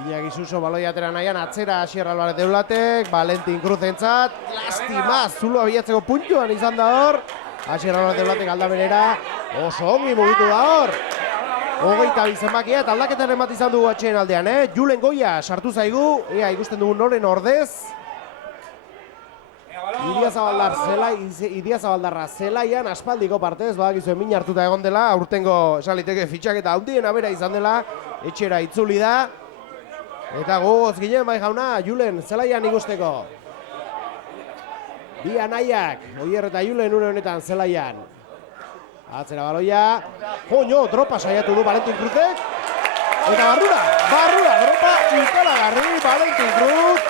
Iñaki Suso baloi atera nahian, atzera Asier Alvarez Deulatek, Valentin Cruzentzat, lastima, zulo abiatzeko puntuan izan da hor. Asier Alvarez Deulatek aldaberera, oso ongi mugitu da hor. 22 zenbakia eta aldaketaren bat izan dugu atxeen aldean, Julen Goia sartu zaigu, ea ikusten dugu noren ordez. Idiazabaldarra zelaian aspaldiko partez, badakizuen min hartuta egon dela, aurtengo esaliteke fitxaketa handiena bera izan dela, etxera itzuli da. Eta gogoz ginen bai jauna, Julen zelaian ikusteko. Bi anaiak, Oier eta Julen une honetan zelaian. Atzera baloia, joño, dropa saiatu du Valentin Cruzek. Eta barrura, dropa ikaragarri Valentin Cruz.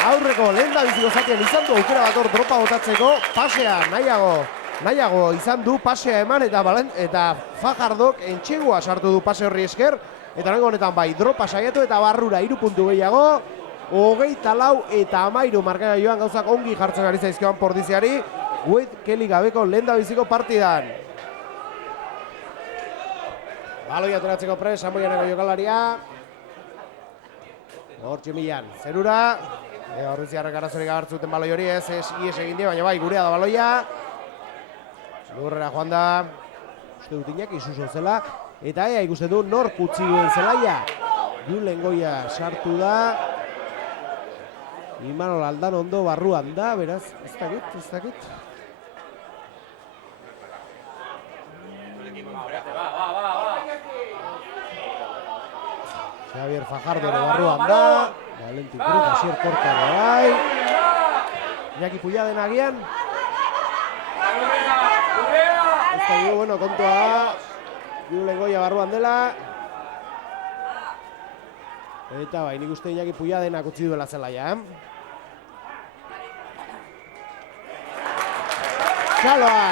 Aurreko lehen da biziko zatean izan du aukera bat hor dropa botatzeko, pasea nahiago izan du pasea eman eta Fajardok entxegua sartu du pase horri esker, eta nengo honetan bai dropa saiatu eta barrura 3 puntu gehiago, 24 eta 13 markagailuan gauzak ongi jartzen ari zaizkioan Pordiziari, Wade Kelly gabeko lehen da biziko partidan. Baloi ateratzeko prest, Sanboianeko jokalaria. Hortxe milan, zerura. Horriziarrek arazorik agartzuten baloi hori ez ies egin die, baina bai gurea da baloia. Lurrera joan da. Uste dut Iñaki Suso zela. Eta ea ikusten du nork utzi duen zelaia. Julen Goia sartu da. Imanol Aldanondo barruan da, beraz, ez dakit. Javier Fajardo ere barruan da. Valentin Cruz, Asier Korta bai. Iñaki Pulladen agian. Ez da bueno, kontua da. Julen Goia barruan dela. Eta bai, nik uste Iñaki Pulladenak utzi duela zelaia, Txaloa!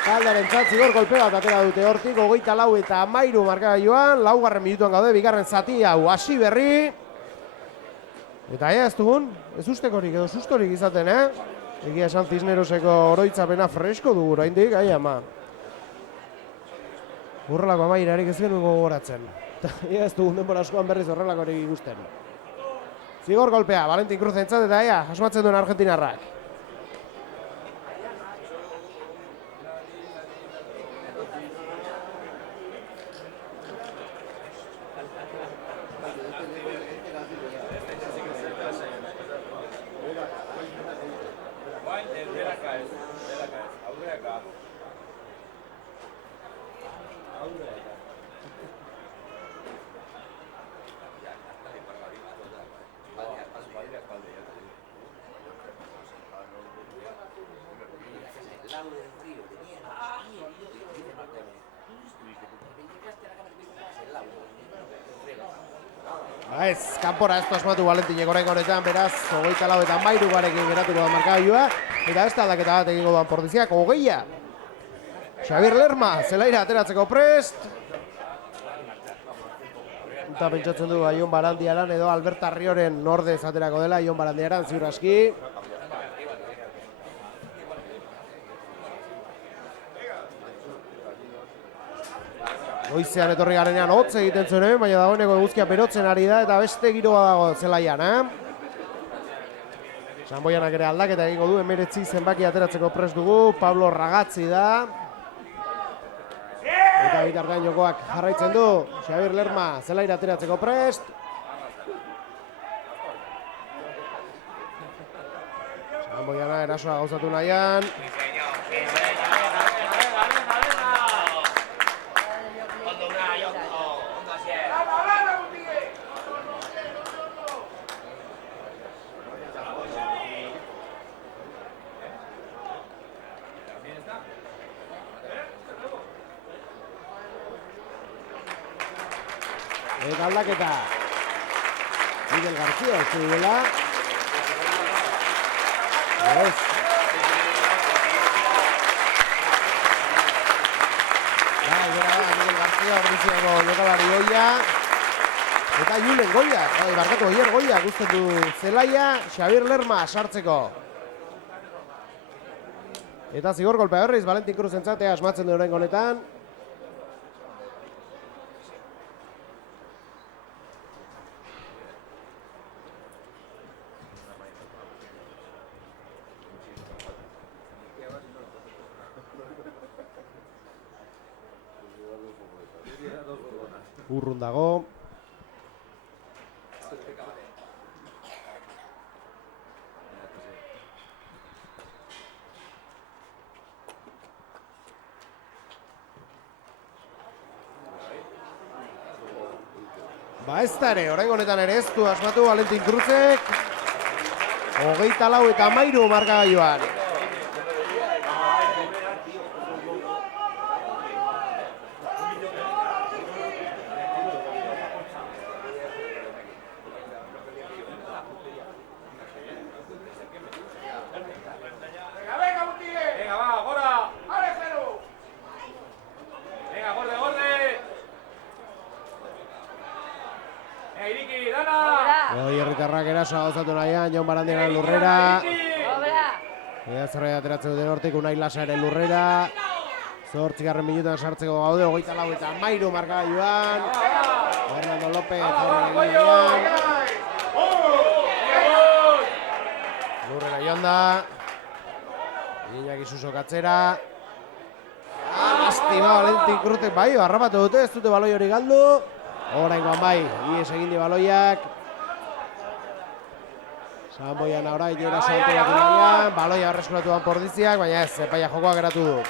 Taldearen zigor kolpe bat atera dute hortik, 24 eta 13 markagailuan, 4. minutuan gaude, bigarren zati hau hasi berri. Eta ez dugun, ez ustekorik edo sustorik izaten, Egia esan Cisneroseko oroitzapena fresko dugu oraindik, ama. Horrelako amairarik ez genuen gogoratzen. Eta ez dugun denbora askoan berriz horrelakorik ikusten. Zigor kolpea, Valentin Cruzentzat eta asmatzen duen argentinarrak. Ez, kanpora ez asmatu Valentinek orain honetan, beraz, 24 eta 13 garekin geratuko da markagailua, eta beste aldaketa bat egingo duan Pordiziak, 20. Xabier Lerma, zelaira ateratzeko prest. Eta pentsatzen du Ion Barandiaran edo Albert Arrioren ordez aterako dela, Ion Barandiaran ziur aski. Goizean etorri garenean hotz egiten zuen, baina dagoeneko eguzkia berotzen ari da eta beste giroa dago zelaian, Sanboianak ere aldaketa egingo du, 19 zenbaki ateratzeko prest dugu, Pablo Ragazzi da. Eta bitartean jokoak jarraitzen du. Xabier Lerma zelaira ateratzeko prest. Samboiana erasoa gauzatu nahian. Eta aldaketa Miguel García ez duela. Ez. Miguel García orduziako jokalari goia. Eta Julen goia, barkatu Oier goia guztetu zelaia Xabier Lerma sartzeko. Eta zigor golpea berriz Valentin Cruz entzatea asmatzen du oraingo honetan. Urrun dago. Ez da ere, oraingo honetan ere ez du asmatu Valentin Cruzek. 24-13 markagailuan. Gauzatu nahian, Jon Barandiaran lurrera. Eta zerbait ateratzen duten hortik, Unai Lasaren lurrera. 8. minutuan sartzeko gaude, 24-13 markagailuan. Fernando López horrean. Lurrera joan da. Iñaki Suso katzera. Lastima Valentin Cruzek bai, harrapatu dute, ez dute baloi hori galdu. Oraingoan bai, ies egin di baloiak. Samboiana orain jera saltolatu nahian, baloia arreskuratuan Pordiziak, baina ez, epaia jokoa geratu du.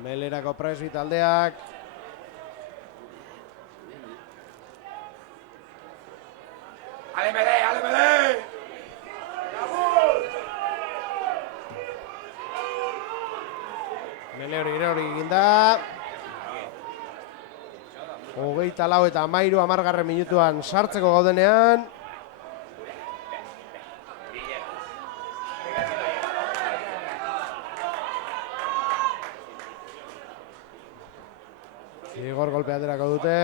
Melerako presi taldeak. Ale! Mele hori eginda. 24-13 10. minutuan sartzeko gaudenean. Zigor golpea aterako dute.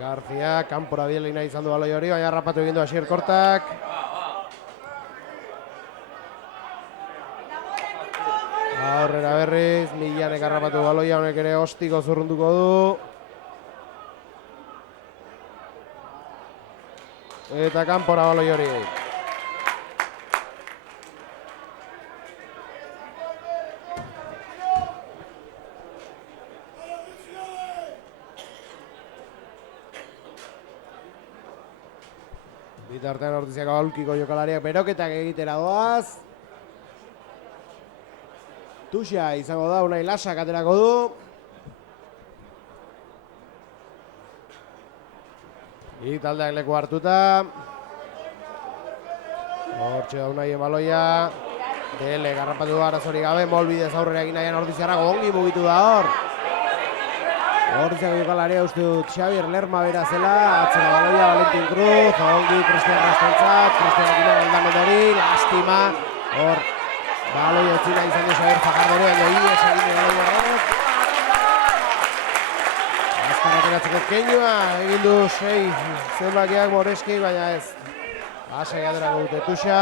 García, kanpora bideli nahi izan du baloi hori, baina harrapatu egin du Asier Kortak. Aurrera berriz, Milanek harrapatu baloia, honek ere ostiko zurrunduko du. Eta kanpora baloi hori. Bitartean Ordiziako aulkiko jokalariak beroketak egitera doaz. Tuxa izango da, Unai Lasak aterako du. Taldeak leku hartuta. Hortxe da Unaien baloia. Dele, garrapatu du arazorik gabe, molbidez aurrera egin nahian Ordiziarra ongi mugitu da hor. Ordiziako jokalaria uste dut Xabier Lerma bera zela, atzera baloia Valentin Cruz, ongi Cristian Rastentzat, Cristian Aquino Aldano hori, lastima, hor Baloia etzina izan du Xabier Fajardorean joies egin baloiarrak. Azkar ateratzeko keinua egin du 6 zenbakiak Moreski, baina ez. Asai aterako dute Tuxa.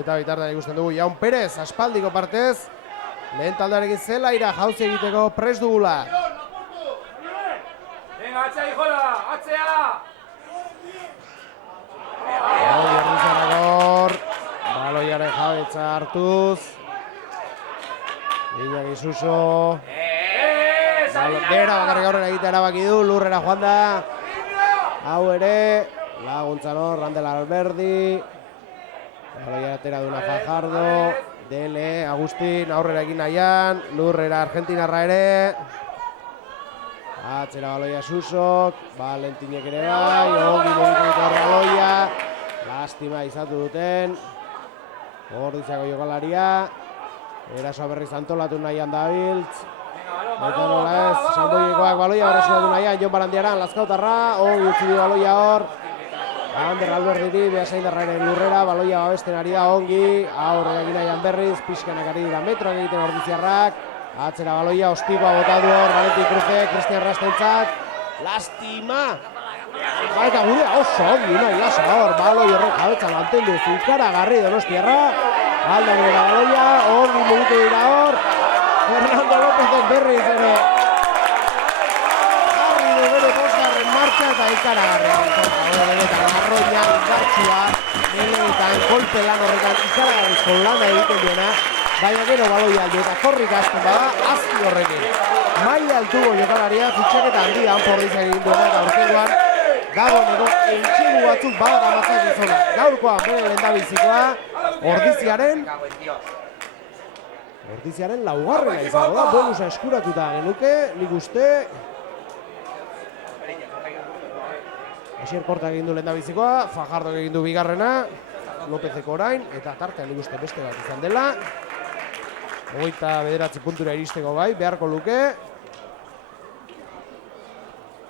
Eta bitartean ikusten dugu Jaun Perez, aspaldiko partez. Lehen taldearekin zelaira jauzi egiteko prest dugula. Venga, atzea, hijola, atzea! Baloiaren jabetza hartuz. Iñaki Suso. Bera bakarrik aurrera egitea erabaki du, lurrera joan da. Hau ere, laguntzan hor, Randel Alberdi. Baloia atera duna Fajardo. Dele, Agustin, aurrera egin nahian. Lurrera Argentinarra ere. Atzera baloia Susok. Valentinek ere bai. Ongi mugitu dute hor baloia. Lastima izatu duten. Ordiziako jokalaria. Erasoa berriz antolatu nahian dabiltz. Eta nola ez, Sanboiekoak baloia horrezuatu nahian, Jon Barandiaran, Lazkautarra, ongi utzi du baloia hor. Ander Alberdiri, Beasaindarraren lurrera, baloia babesten ari da ongi. Aurrera egin nahian berriz, pixkanak ari dira metroak egiten ordiziarrak. Atzera baloia, ostikoa botatu hor, Valentin Cruze, Cristian Rastentzat. Lastima! Baita gure oso ongi nahi lasa hor, baloi horrek jabetza mantendu zikaragarri Donostiarra. Alda nera baloia, ongi mugitu dira hor. Fernando Lópezek berriz ere. Jarri du bere bosgarren martxa eta ikaragarria. Benetan arroia indartsua, benetan kolpe lan horretan ikaragarrizko lana egiten duena. Baina gero baloia aldu eta korrik azten bada, azki horrekin. Maila altugo jokalaria, fitxaketa handia Anfordizak egin duena eta aurtengoan dagoeneko entxigu batzuk badara matzak izona. Gaurkoan bere lehendabizikoa, Ordiziaren laugarrena izango da, bonusa eskuratuta genuke, nik uste. Asier Kortak egin du lehendabizikoa, Fajardok egin du bigarrena, Lopezeko orain, eta tartean nik uste beste bat izan dela. 29 puntura iristeko bai, beharko luke.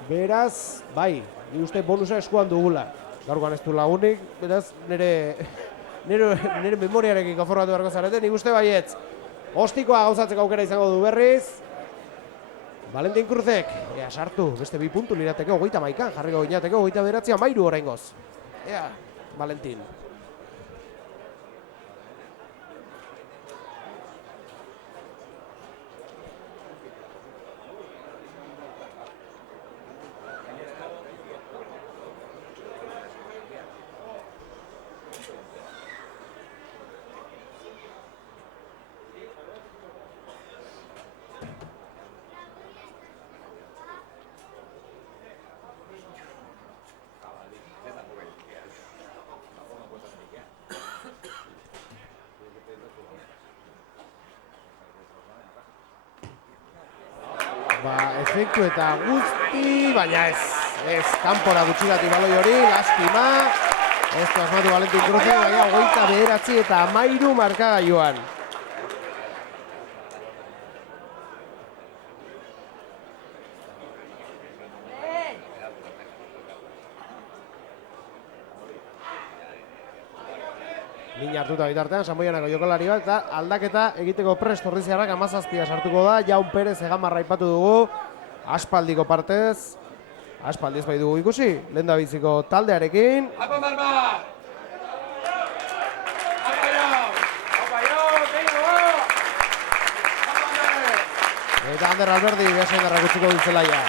Beraz, bai, nik uste bonusa eskuan dugula. Gaurkoan ez du lagunik, beraz, nire memoriarekin konformatu beharko zarete, nik uste baietz. Ostikoa gauzatzeko aukera izango du berriz. Valentin Cruzek, ea sartu, beste 2 puntu lirateke 31 jarriko ginateke 29 amairu oraingoz. Ea, Valentin. Efektu eta guzti, baina ez, kanpora gutxilatu baloi hori, lastima. Ez du asmatu Valentin Cruze, baina 29 eta 13 markagailuan. Min hartuta bitartean, Sanboianako jokalari bat, eta aldaketa egiteko prest Ordiziarrak 17 sartuko da, Jaun Perez Egamarra aipatu dugu, aspaldiko partez, aspaldiz bai dugu ikusi, lehendabiziko taldearekin. Apa Marma! Eta Ander Alberdi, Beasaindarrak utziko du zelaia.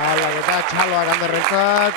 Aldaketa txaloak Anderrentzat.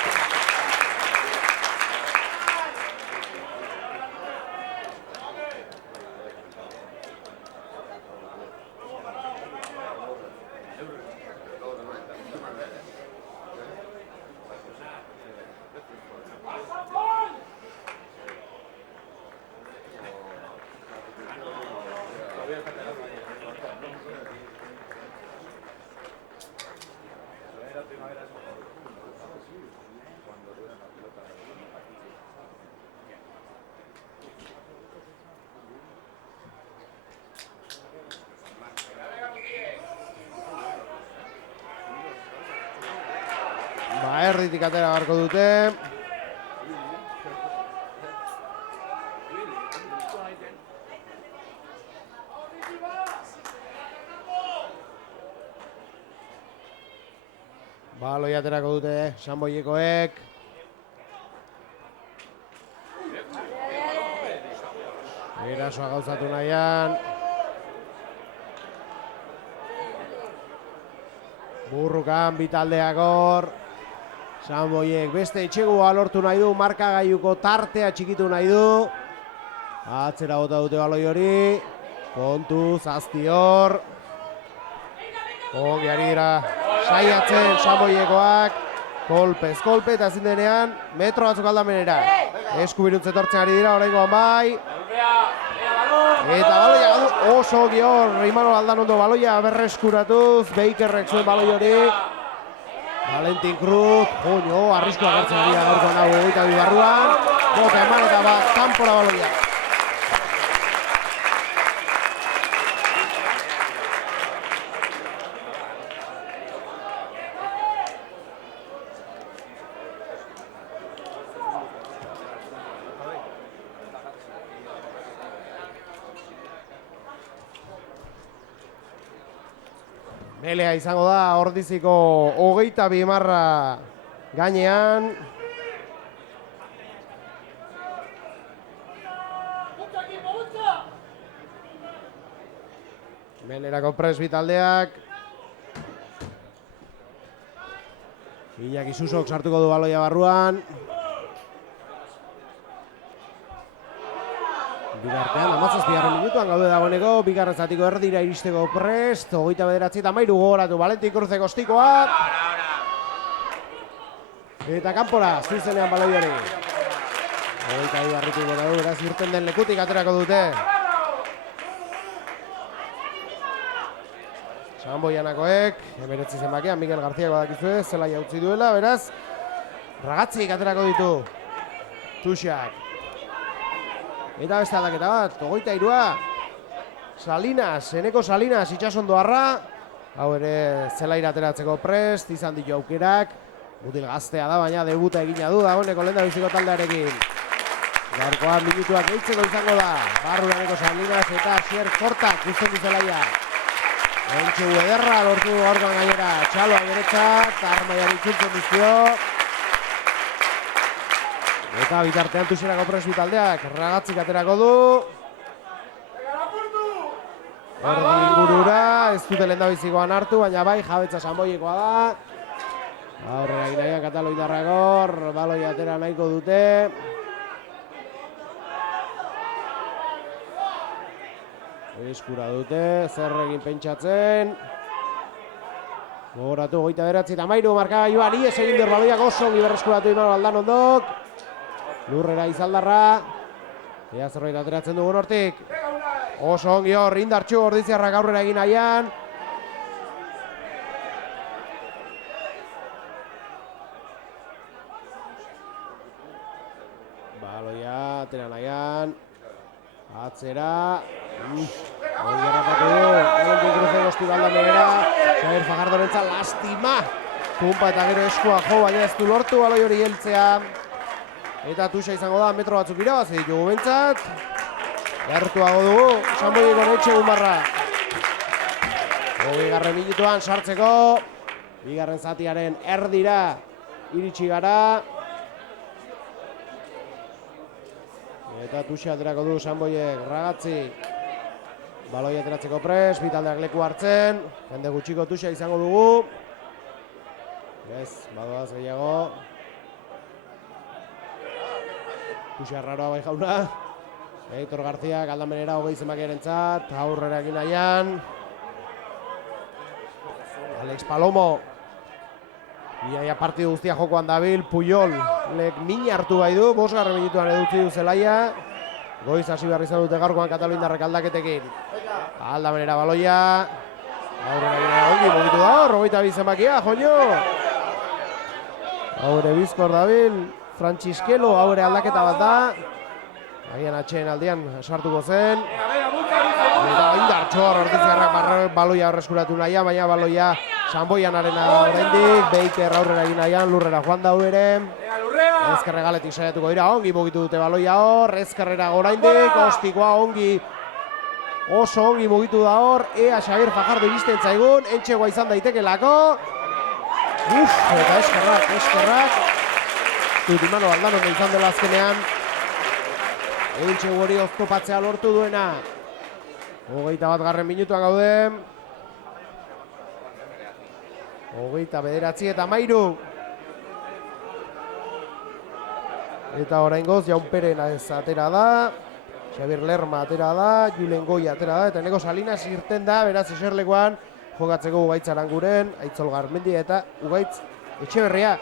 erditik atera beharko dute. Baloi aterako dute Sanboiekoek. Erasoa gauzatu nahian. Burrukan bitaldeak hor. Sanboiek beste etxegoa lortu nahi du, markagailuko tartea txikitu nahi du. Atzera bota dute baloi hori. Kontuz, azti hor. Ongi ari dira saiatzen Sanboiekoak. Kolpez, kolpe eta ezin denean metro batzuk aldamenera. Eskubiruntze tortzen ari dira, oraingoan bai. Eta baloia oso gior, Reimano Aldanondo baloia berreskuratuz, Bakerrek zuen baloi hori. Valentin Cruz, joño, arriskua gertzen ari da gaurkoan dago 22 barruan. Bota eman eta bat, kanpora baloia. Melea izango da Ordiziko 22 marra gainean. Melerako presbi taldeak. Iñaki Susok sartuko du baloia barruan. Bigartean, 17. minutuan gaude dagoeneko, bigarren zatiko erdira iristeko prest, 29-13 gogoratu Valentin Cruzek ostikoa. Eta kanpora, zuzenean baloiari. 22 barritu gora du, beraz irten den lekutik aterako dute. Sanboianakoek, 19 zenbakian, Miguel García badakizue, zelaia utzi duela, beraz, Ragatzik aterako ditu. Tuxak. Eta beste aldaketa bat, 23. Salinas, Eneko Salinas, itxasondoarra. Hau ere zelaira ateratzeko prest, izan ditu aukerak. Mutil gaztea da, baina debuta egina du dagoeneko lehendabiziko taldearekin. Gaurkoan minutuak gehitzeko izango da. Barrura Eneko Salinas eta Xier Kortak uzten du zelaia. Entxu ederra lortu gaurkoan gainera. Txaloa beretzat, armaiari txultzen dizkio. Eta bitartean Tuxerako presbi taldeak Ragatzik aterako du. Erdi ingurura, ez dute lehendabizikoan hartu, baina bai jabetza Sanboiekoa da. Aurrera egin nahian Kataloidarrakor, baloi atera nahiko dute. Eskura dute, zer egin pentsatzen. Gogoratu 29-13 markagailuan ies egin der baloiak oso ongi berreskuratu Imanol Aldanondok. Lurrera Izaldarra. Ea zerbait ateratzen dugun hortik. Oso ongi hor, indartxu Ordiziarrak aurrera egin nahian. Baloia, atera nahian. Atzera. Hoi garrapatu du. Valentin Cruzek ostibaldan bera. Xabier Fajardorentzat lastima. Tumpa eta gero eskua jo, baina ez du lortu baloi hori heltzea. Eta Tuxa izango da metro batzuk irabazi ditugu bentsat. Gertuago dugu, Sanboieko netxe Umarra. 20. minutuan sartzeko. Bigarren zatiaren erdira iritsi gara. Eta Tuxa aterako du Sanboiek Ragatzik. Baloi ateratzeko prest, bitaldeak leku hartzen. Jende gutxiko Tuxa izango dugu. Ez, badoaz gehiago. Tuxa raroa bai jauna. Eitor García, Galdamenera 20 zenbakiarentzat, aurrera egin nahian. Alex Palomo. Iaia partidu guztia jokoan dabil, Puyol. Lek min hartu bai du, 5. minutuan edutzi du zelaia. Goiz hasi behar izan dute gaurkoan Kataloindarrek aldaketekin. Galdamenera baloia. Aurrera egin nahian ongi, mugitu da hor, 22 zenbakia, joño. Aurre bizkor dabil. Francisquelo, haure aldaketa bat da. Agian atxeen aldean sartuko zen. Eta indartxu Altxor, Ordiziarrak baloia horreskuratu nahian, baina baloia Sanboianarena oraindik, Beiker aurrera egin nahian, lurrera joan da ere. Ezkerre galetik saiatuko dira, ongi mugitu dute baloia hor, ezkerrera oraindik, ostikoa ongi, oso ongi mugitu da hor, ea Xabier Fajardo iristen zaigun, entxegoa izan daitekelako. Eta eskerrak. Tutimano Aldanon izan dela azkenean. Entxego hori oztopatzea lortu duena. 21. minutuan gaude. 29:13. Eta oraingoz Jaun Perena ez atera da. Xabier Lerma atera da, Julen Goia atera da, eta Eneko Salinas irten da, beraz eserlekuan jokatzeko Ugaitz Aranguren, Aitzol Garmendia eta Ugaitz Etxeberria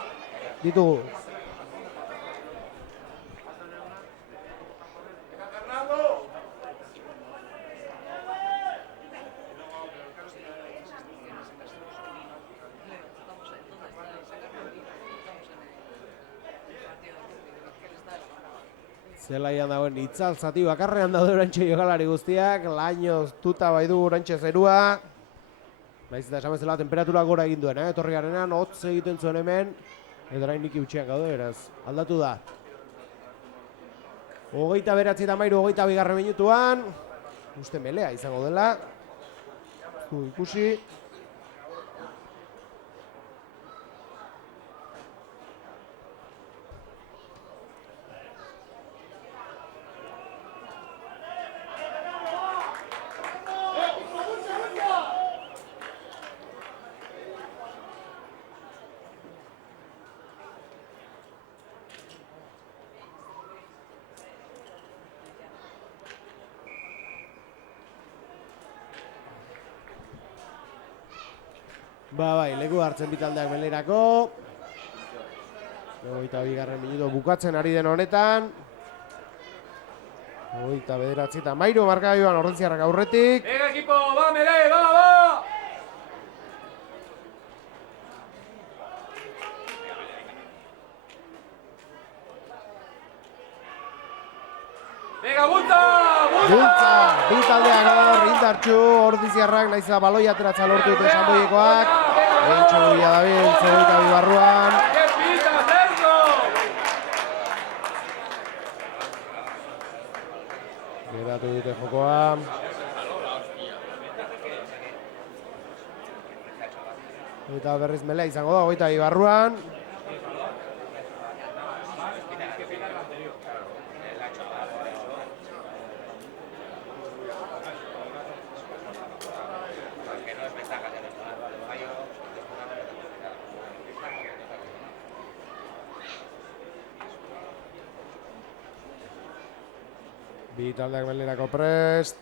ditugu. Zelaian dagoen itzal zati bakarrean daude orantxe jokalari guztiak, lainoz tuta bai du orantxe zerua. Naiz eta esan bezala temperatura gora egin duen, etorri garenean hotz egiten zuen hemen, eta orain nik utxean gaude, beraz, aldatu da. 29:13, 22. Uste melea izango dela. Ikusi. Bai, leku hartzen bitaldeak belerako. 22. minutu bukatzen ari den honetan. 29:13 markagailuan Ordiziarrak aurretik. Venga equipo, va Mele, va! Venga, bultza! Bitaldeak hor, indartxu, Ordiziarrak nahiz eta baloi ateratza lortu dute Sanboiekoak. Entxo guia dabil, 22 barruan. Geratu dute jokoa. Eta berriz melea izango da, 22 barruan. Bi taldeak belerako prest.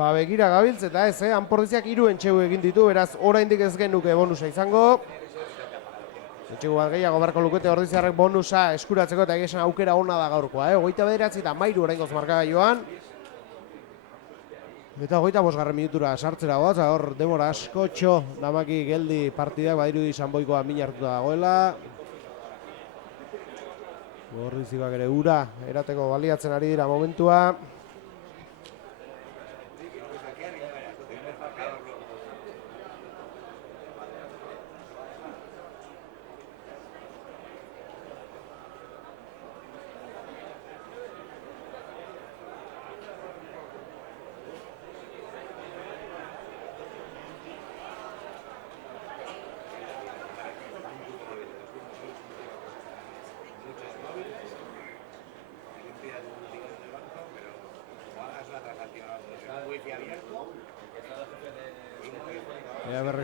Begira gabiltz eta ez, Anpordiziak 3 entxegu egin ditu, beraz oraindik ez genuke bonusa izango. Entxegu bat gehiago barko lukete Ordiziarrek bonusa eskuratzeko eta egizan aukera ona da gaurkoa. 29:13 oraingoz markagailuan. Eta 25. minutura sartzera goaz, hor demora askotxo damaki geldi partidak badirudi Sanboikoa min hartuta dagoela. Ordizikoak ere ura erateko baliatzen ari dira momentua.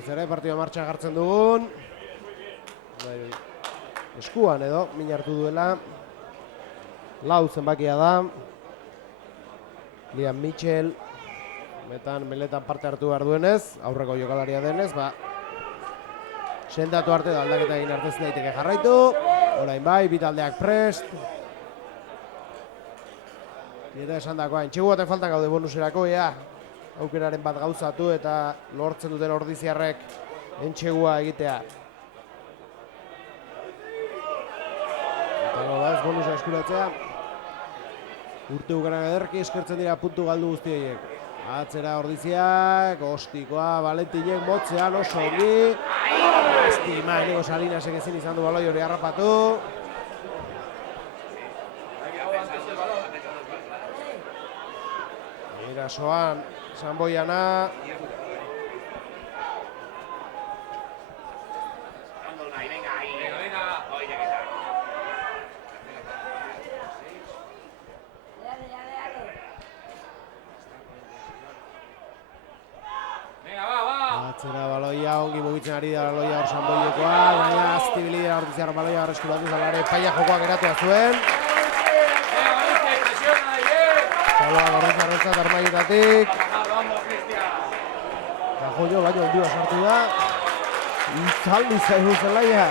Berriz ere, partida martxa jartzen dugun. Eskuan edo, min hartu duela. Lau zenbakia da. Liam Mitchell. Meletan parte hartu behar duenez, aurreko jokalaria denez, sendatu arte da aldaketa egin arte daiteke jarraitu. Orain bai, bitaldeak prest. Eta esan dakoa, entxegu baten faltan gaude bonuserako, aukeraren bat gauzatu eta lortzen duten ordiziarrek entxegua egitea. Eta ez bonusa eskuratzea. Urte ukaran ederki eskertzen dira puntu galdu guztieiek. Atzera ordiziak, ostikoa, Valentinek motzean oso ongi. Estima, Enigo Salinasek ezin izan du baloi hori harrapatu. Erasoan, Sanboiana. Atzera baloia, ongi mugitzen ari da baloia hor Sanboiekoa, baina aztibilidea ordiziarra baloia arreskuratu zalare paia jokoak eratua zuen. Zaloa gorritzarrentzat armaietatik. Eta joio, baino ondiba sartu da. Itzaldi zaigu zelaia.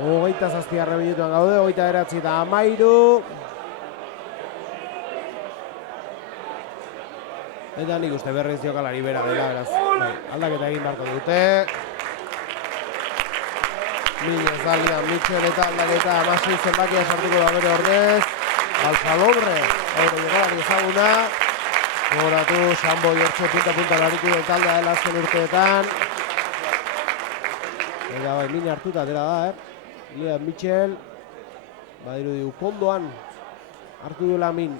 Hogeita zazpiarra minutuan gaude, 29-13. Eta nik uste berriz jokalari bera dela, beraz, aldaketa egin beharko dute. Minez Liam Mitchell eta aldaketa Amasi zenbakia sartuko da bere ordez. Alfalobre, aurre jokalari ezaguna. Gogoratu, Sanboi hortxe punta laritu den taldea dela azken urteetan. Eta bai, min hartuta atera da, Liam Mitchell. Badiru diu, kondoan hartu duela min.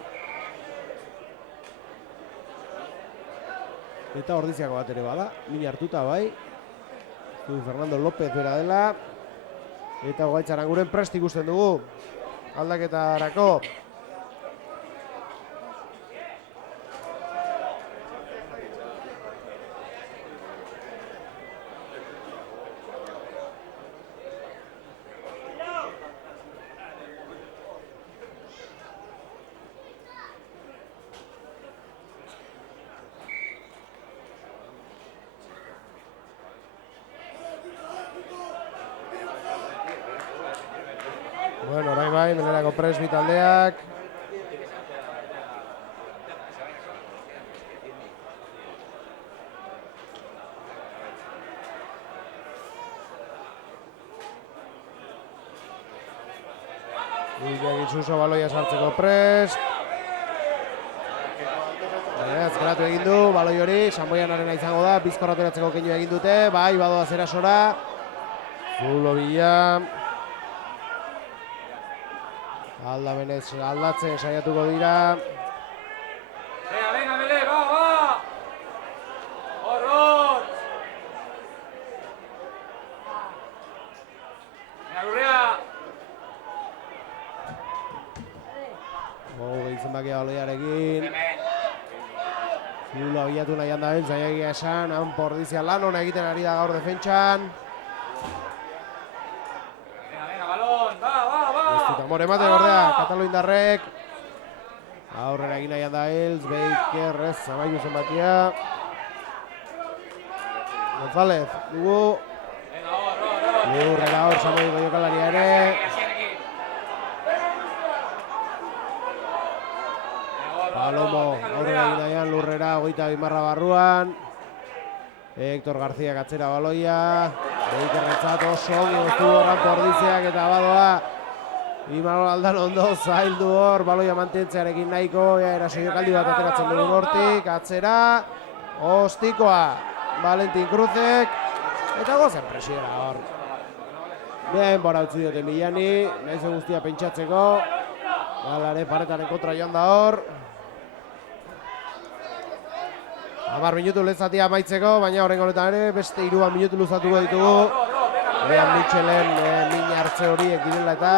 Eta ordiziako bat ere bada, min hartuta bai. Fernando López bera dela. Eta Ogaitz Aranguren prest ikusten dugu aldaketarako. Bueno, orain bai, Melerako prest bitaldeak. Gitzuzo baloia sartzeko prest. Azkeratu egin du, baloi hori, Sanboianarena izango da, bizkorra ateratzeko keinu egin dute, bai, badoa zerasora. Zulo bila. Aldamenez aldatzen saiatuko dira. Venga, Mele, va! Horror! Venga, Lurrea! Gehitzen bakia baloiarekin. Zulo abiatu nahi handaben, zaiagia esan, han Pordizia lan hona egiten ari da gaur defentsan. Amor ematen ordea, Kataluindarrek. Aurrera egin nahi da Hills, Baker, ez, amaitu zenbakia. González, dugu. Lurrera hor, Sanboiko jokalaria ere. Palomo, aurrera egin nahian, Lurrera, 22 barruan. Héctor García katzera baloia. Bakerrentzat oso, goztu horran Pordiziak eta badoa. Imanol Aldano ondo zaildu hor, baloia mantentzearekin nahiko, eraso jokaldi bat ateratzen dugu hortik, atzera, ostikoa, Valentin Cruzek, eta gozen presiera hor. Bien, bora utzi diote Millani, nahiz guztia pentsatzeko, balare paretaren kontra joan da hor. 10 minutu lezatia amaitzeko, baina horrengo honetan ere, beste 3 minutu luzatuko ditugu. Liam Mitchellen min hartze horiek direla eta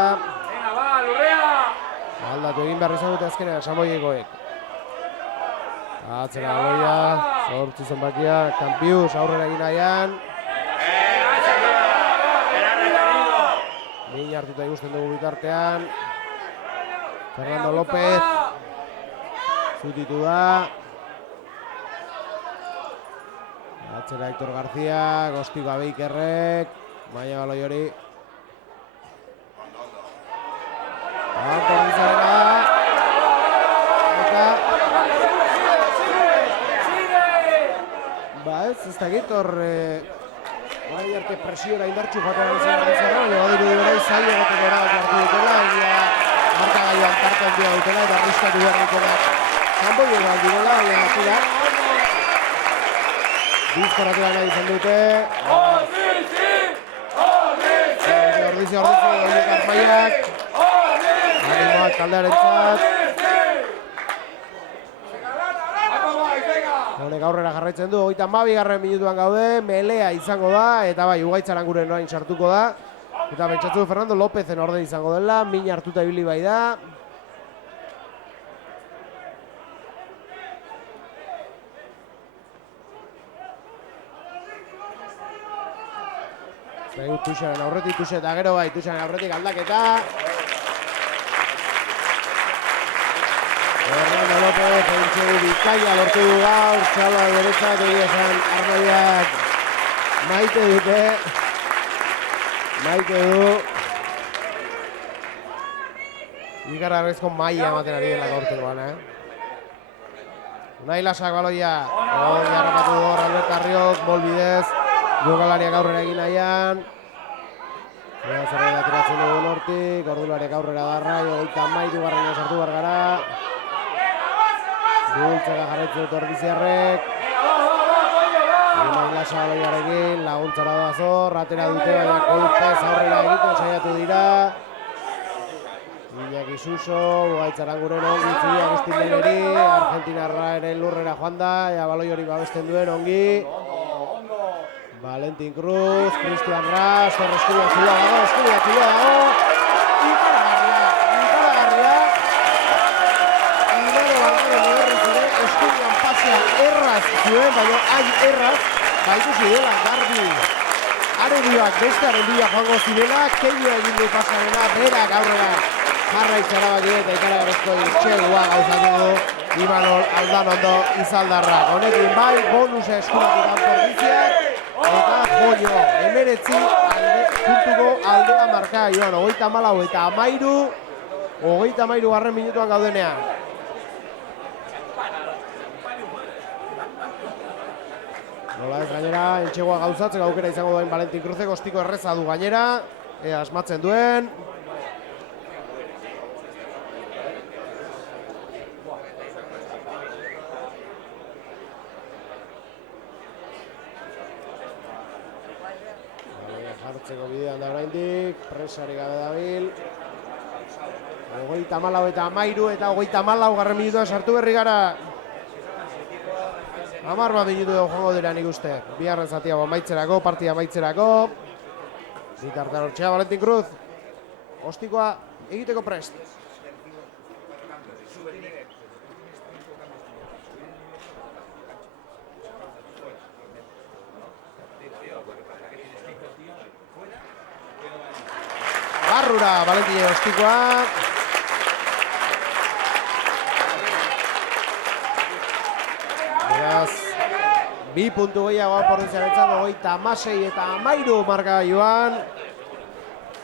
Aldatu egin behar izan dute azkenean Sanboiekoek. Atzera Aloia, zortzi zenbakia, Kampius aurrera egin nahian. Min hartuta ikusten dugu bitartean. Fernando López. Zutitu da. Atzera Hector García, Gostiko Abeikerrek. Maia baloi hori. Porrizarena da. Eta... Ba ez dakit hor... Horai arte presiora indartxu joaten ari zen Porrizarena, baina badiru durai zaila egoteko erabaki hartu dutela, egia markagailuan parte handia dutela eta arriskatu behar dutela. Sanboiek bat direla, baina tira. Bizkoratu nahi izan dute. Ordizi, horiek armaiak. Animoak taldearentzat. Honek aurrera jarraitzen du, 32. minutuan gaude, melea izango da, eta bai, Ugaitzaran gure noain sartuko da. Eta pentsatzu Fernando Lópezen orden izango dela, min hartuta ibili bai da. Zaigu Tuxaren aurretik, Tuxe eta gero bai, Tuxaren aurretik aldaketa. Fernando López, pentsegu bikaia lortu du gaur, txala deretzak egia esan armaiak maite dute. Maite du. Igarrarrezko maia ematen ari dela gaurtekoan, Unai Lasak baloia. Jarrapatu du hor Albert Arriok, bolbidez. Jokalariak aurrera egin nahian. Zerrera ateratzen dugu nortik, ordulariak aurrera darra, 33. sartu behar gara. Bultzaka jarraitzen dut Ordiziarrek. Unai Lasa baloiarekin, laguntzara doazor, atera dute, baina kolpez aurrera egiten saiatu dira. Iñaki Suso, Ugaitzaran guren ongi txuri Agustin Leneri, Argentinarra ere lurrera joan da, ea baloi hori babesten duen ongi. Valentin Cruz, Cristian Ras, Eskubia txula dago. Ikaragarria. Inero balaren eberriz ere, Eskubian pasea erraz zuen, baina hain erraz, baitu zidela garbi. Arerioak bestearen bila joango zirela, keinoa egin du pasarena, berak aurrera jarraitzara baki eta ikaragarrizko irtxegua gauzatu du Imanol Aldanondo Izaldarrak. Honekin bai, bonusa eskuratik Pordiziak, eta joño, 19 puntuko aldea marka, Joan, 34 eta 33 minutuan gaudenean. Nola ez gainera, entxegoa gauzatzeko aukera izango duen Valentin Cruzek, Ostiko erreza du gainera, asmatzen duen. Jartzeko bidean da oraindik, presari gabe dabil. 34 eta 13 eta 34. minutuan sartu berri gara. 10 minutu joango dira nik uste. Bigarren zatia amaitzerako, partida amaitzerako. Bitartean hortxea Valentin Cruz. Ostikoa egiteko prest. Barrura, Valentin Ostikoa. Beraz, 2 puntu gehiagoan Pordiziarentzat, 36 eta 13 marka joan.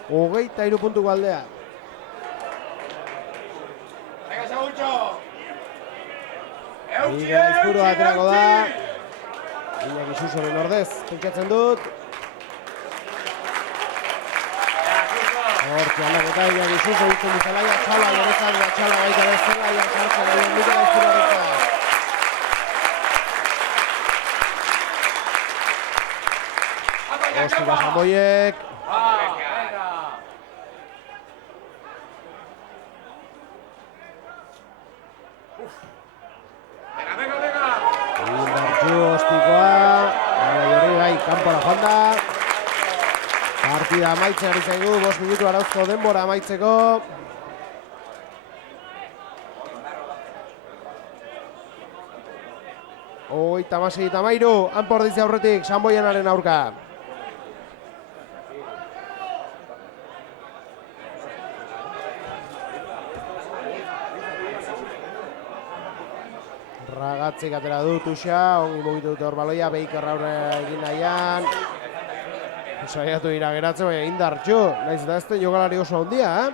23 puntuko aldea. Iga izpuru aterako da. Iñaki Susoren ordez, pentsatzen dut. Hortzi aldaketa Iñaki Suso ditzen dizelaia, txala gorezan, txala baita bezalaia, jartzen duen Mikel Aizpurarentzat. Ostika Sanboiek. Indartxu Ostikoa. Hori bai, kanpora joan da. Partida amaitzen ari zaigu, 5 minutu arauzko denbora amaitzeko. 36-13, Anpordizi aurretik, Sanboianaren aurka. Ragatzik atera du Tuxa, ongi mugitu dute hor baloia, Beiker aurre egin nahian. Saiatu dira geratzen, baina indartxu, nahiz eta ezten jokalari oso handia,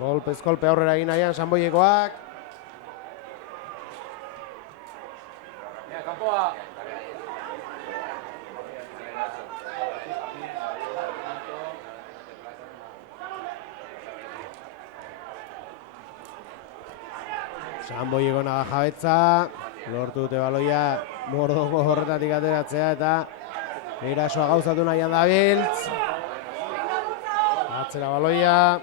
Kolpez kolpe aurrera egin nahian Sanboiekoak. Kanpoa. Sanboieko naga jabetza, lortu dute baloia, Mordoko horretatik ateratzea eta erasoa gauzatu nahian dabiltz. Atzera baloia.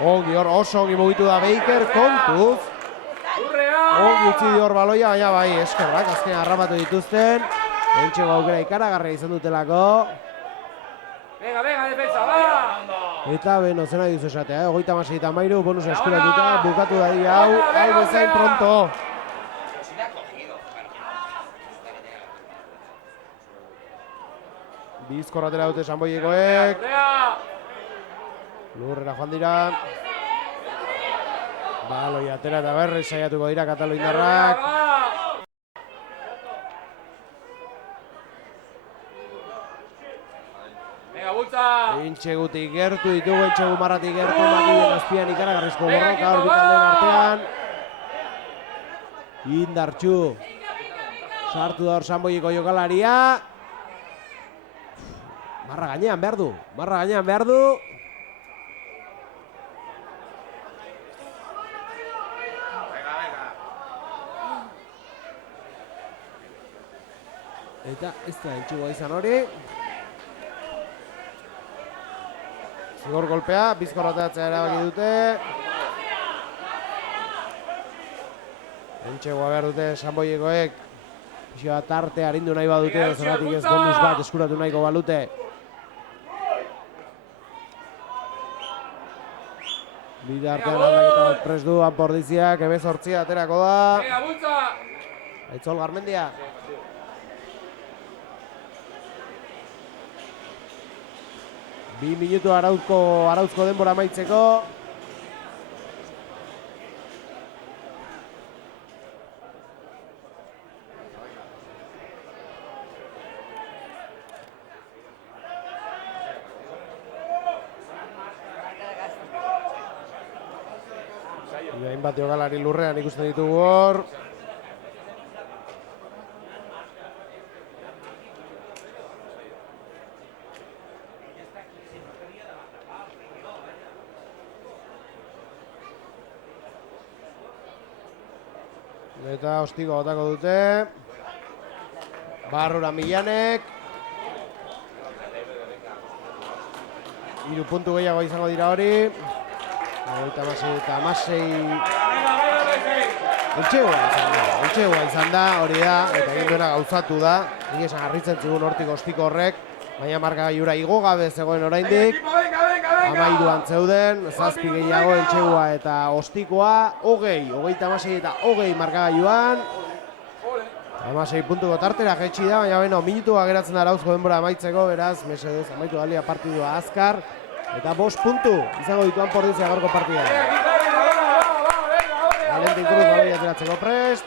Ongi hor, oso ongi mugitu da Beiker, kontuz. Ongi utzi di hor baloia, baina bai, eskerrak, azken harrapatu dituzten. Entxego aukera ikaragarria izan dutelako. Venga, defensa, va! Eta beno, zena dizu esatea, 36-13, bonus eskuratuta, bukatu da dira hau bezain pronto. Bizkorratera dute Sanboiekoek. Lurrera joan dira. Baloi atera eta berriz saiatuko dira Kataloindarrak. Intxegutik gertu ditugu, Intxegu marratik gertu, Makinen azpian ikaragarrizko borroka hor bitaldeen artean. Indartxu. Sartu da hor Sanboieko jokalaria. Marra gainean behar du. Eta ez da Intxegoa izan hori. Zigor golpea, bizkorrateatzea erabaki dute. Intxegoa behar dute Sanboiekoek. Pixoa tarte harindu nahi badute, zoratik ez bonus bat eskuratu nahiko balute. Bide artean aldaketa bat prest du, Anpordiziak, Ebezortzia aterako da. Aitzol Garmendia. Bi minutu arauzko denbora amaitzeko. Hainbat jokalari lurrean ikusten ditugu hor. Eta ostiko botako dute. Barrura Milanek. 3 puntu gehiago izango dira hori. Eta Amasei. Eltxegoa izan da, hori da, eta egin duena gauzatu da. Nik esan harritzen zigun hortik ostiko horrek, baina markagailura igo gabe zegoen oraindik. 13 zeuden, 7 gehiago Eltxegoa eta ostikoa, 36 eta 20 markagailuan. Amasei puntuko tartera jaitsi da, baina beno, minutua geratzen da arauzko denbora amaitzeko, beraz, mesedez, amaitu dalia partidua azkar. Eta 5 puntu izango ditu Anpordizia gaurko partida. Valentin Cruz baloi ateratzeko prest.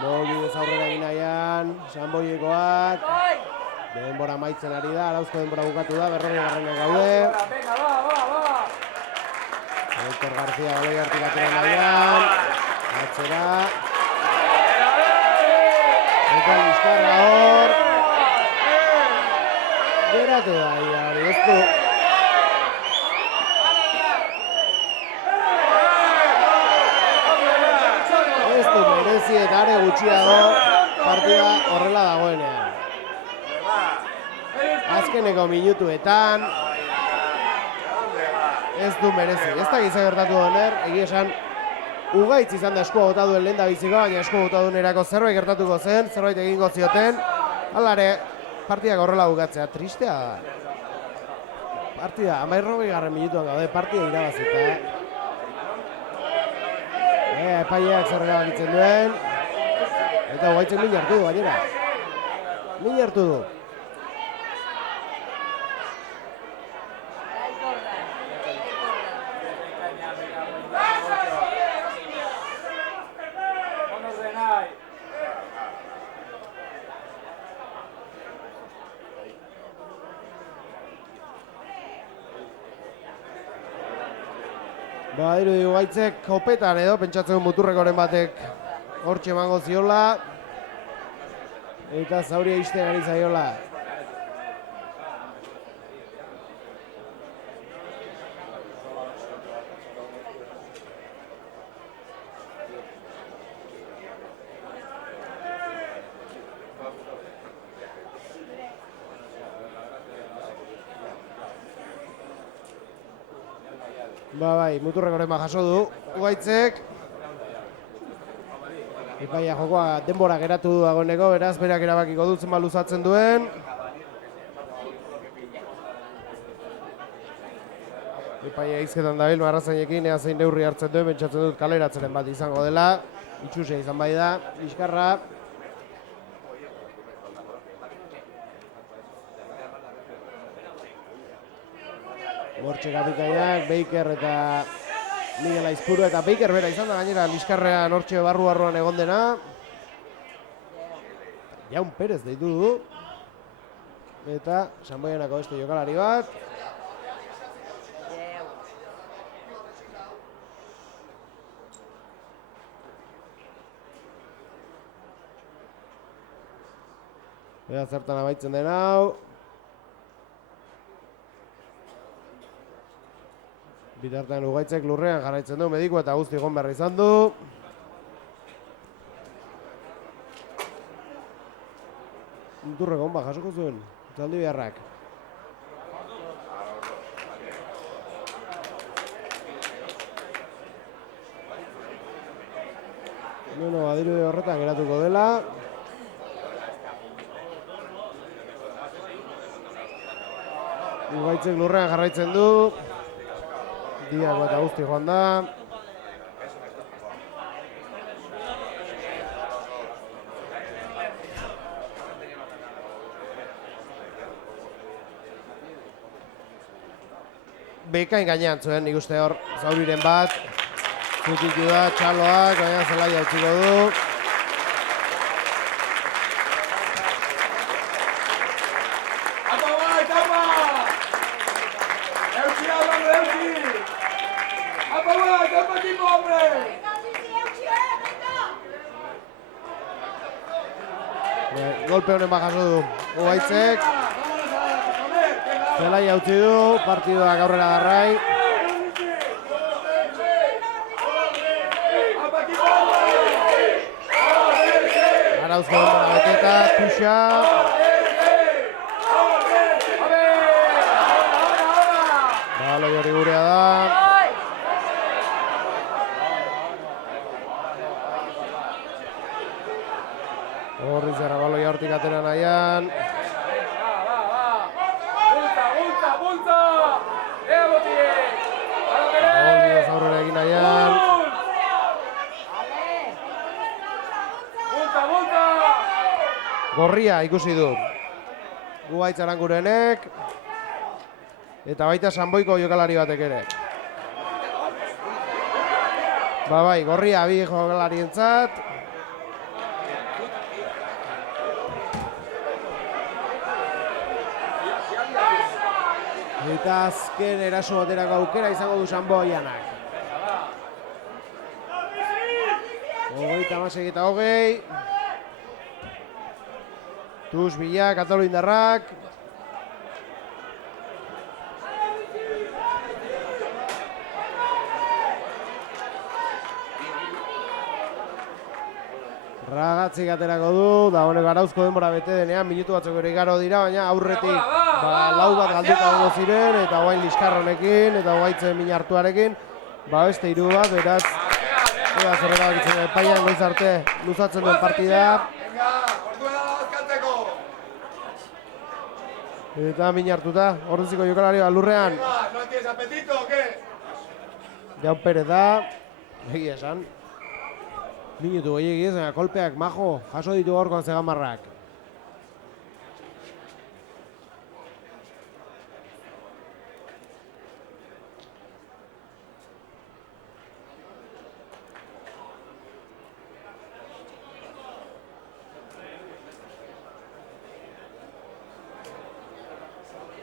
Mogi ez aurrera egin nahian, Sanboiekoak. Denbora amaitzen ari da, arauzko denbora bukatu da, 40 gaude. Aitor García baloi hartik atera nahian. Atzera. Eta listarra hor. Geratu da, hori ez du. Ez du merezi eta are gutxiago partida horrela dagoenean. Azkeneko minutuetan ez du merezi. Ez da gizai gertatu dener, egia esan Ugaitz izan da eskua bota duen lehen da biziko, baina eskua bota duenerako zerbait gertatuko zen, zerbait egingo zioten. Alare, partidak horrela bukatzea, tristea da. Partida, 11. minutuan gaude, partida irabazita. Epaileak zer erabakitzen duen. Eta Ugaitzek min hartu du, gainera. Min hartu du. Dirudi Ugaitzek kopetan edo, pentsatzen muturrekoren batek hortxe emango ziola. Eta zauria isten ari zaiola. Bai, muturrekoren jaso du Ugaitzek. Epaia jokoa denbora geratu du dagoeneko, beraz berak erabakiko dut zenbat luzatzen duen. Epaia izketan dabil, marrazainekin ea zein neurri hartzen duen, pentsatzen dut kaleratzenen bat izango dela. Itxusia izan bai da, Liskarra. Bortxe kapitainak, Baker eta Miguel Aizpuru eta Baker bera izan da gainera Liskarrean hortxe barruan egon dena. Jaun Perez deitu du. Eta Sanboianako beste jokalari bat. Ea zertan abaitzen den hau. Bitartean Ugaitzek lurrean jarraitzen du, mediku eta guzti egon behar izan du. Muturreko honba jasoko zuen, Zaldi Beharrak. Bueno, badirudi horretan geratuko dela. Ugaitzek lurrean jarraitzen du. Diago eta guzti joan da. Bekain gainean zuen, nik uste hor, zauriren bat. Zutitu da, txaloak, baina zelaia utziko du. Golpe honen jaso du Ugaitzek. Zelaia utzi du, partiduak aurrera darrai. Arauzko denbora beteta, Tuxa. Baloi hori gurea da. Horri zerra baloi hortik atera nahian. Olio zaurrera egin nahian. Gorria ikusi du Ugaitz Arangurenek. Eta baita Sanboiko jokalari batek ere. Bai, gorria bi jokalarientzat. Eta azken eraso baterako aukera izango du Sanboianak. 36 eta 20. Tuz Bila, Kataluindarrak. Ragatzik aterako du, da honek Arauzko denbora bete denean, minutu batzuk ere igaro dira, baina aurretik lau bat galduta dago ziren, eta guain Liskarronekin, eta Ugaitzen min hartuarekin, beste 3 bat, beraz, Ega, zorrera bakitzen epaian goiz arte luzatzen duen partida. Venga, ordua da bazkaltzeko. Eta min hartuta, ordeziko jokalari lurrean. Venga, no tienes apetito, o qué? Jaun Perez da, egia esan. Minutu gehiagiz, kolpeak majo, jaso ditu gaurkoan Zegamarrak.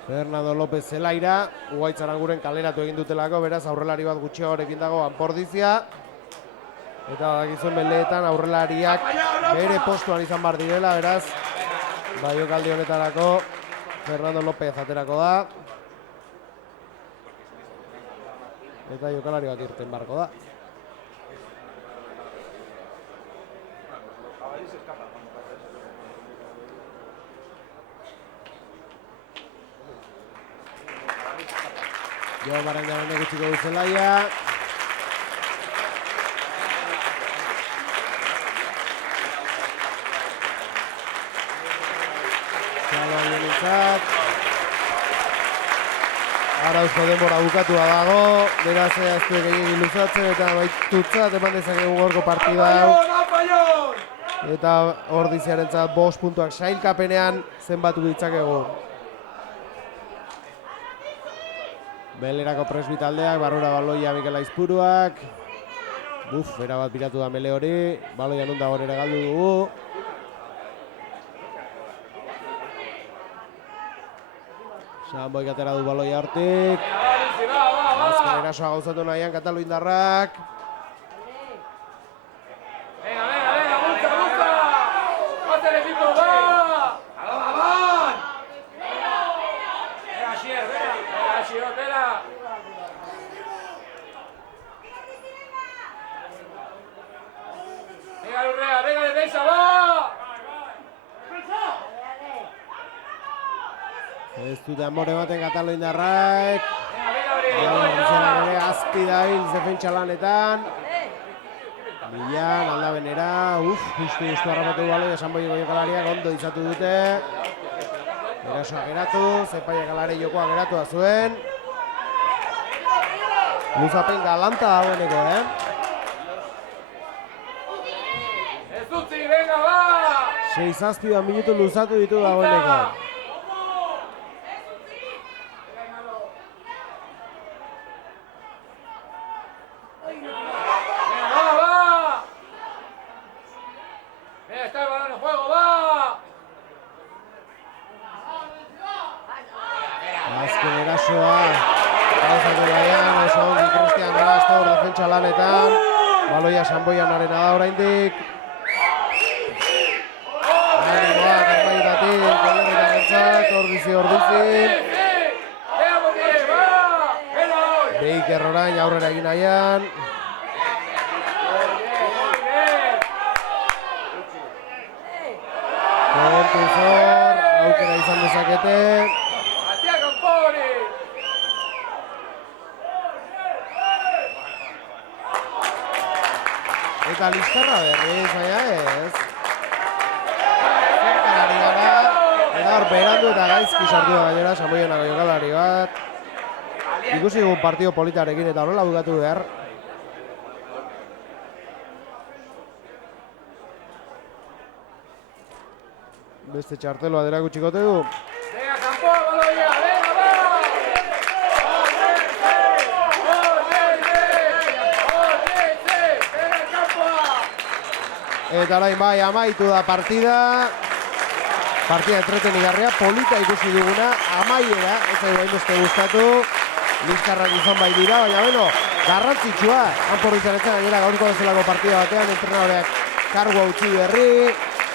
Fernando López zelaira, Ugaitz Aranguren kaleratu egin dutelako, beraz aurrelari bat gutxiagorekin dago Anpordizia. Eta badakizuen beleetan aurrelariak bere postuan izan bar direla, beraz jokaldi honetarako Fernando López aterako da. Eta jokalari bat irten barko da. Jo Barandaren egutziko du zelaia. Txalo aionitzat. Arauzko denbora bukatua dago. Beraz ez du gehiagin luzatzen eta baitutzat eman dezakegu gorko partida hau. Eta Ordiziarentzat 5 puntuak sailkapenean zenbatu ditzakegu. Belerako presbitaldeak, barrura baloia Mikel Aizpuruak. Bera bat piratu da mele hori. Baloia nun dagoen ere galdu dugu. Sanboik atera du baloia hortik. Azken erasoa gauzatu nahian kataluindarrak. Venga, venga, venga, busca, busca. ¡Pasa el equipo, va! Venga, Xier, venga. Venga, Xier, venga. Venga, Urrea, venga, defensa, va. Ez dute amore baten kataluindarrak. Venga, venga, Azpi da hil defentsa lanetan. Milan, aldabenera, justu harrapatu baloia Sanboiko jokalariak ondo izatu dute. Erasoa geratu, Zepaia Galare jokoa geratu da zuen. Luzapen galanta dagoeneko, Ez utzi, venga, va. 6-7 minutu luzatu ditu dagoeneko. Azken erasoa, gauzatu nahian, oso ongi Cristian Rastor defentsa lanetan. Baloia Sanboianarena da oraindik. Animoak armaitatik, kolerritarentzat, ordizi. Beiker orain aurrera egin nahian. Kontu zor, aukera izan dezakete. Eta listarra berriz, baina ez. Zerkarari gara, eta hor berandu eta gaizki sartu da gainera Sanboianako jokalari bat. Ikusi dugun partido politarekin eta horrela bukatu behar. Beste txarteloa dela gutxikote du. Venga, Campoa, baloia, venga, va. Eta orain bai amaitu da partida. Partida entretenigarria, polita ikusi duguna, amaiera, ez da hainbeste gustatu. Liskarrak izan bai dira, baina bueno, garrantzitsua. Anpordizaretzen gainera gaurko bezalako partida batean, entrenadoreak kargua utzi berri.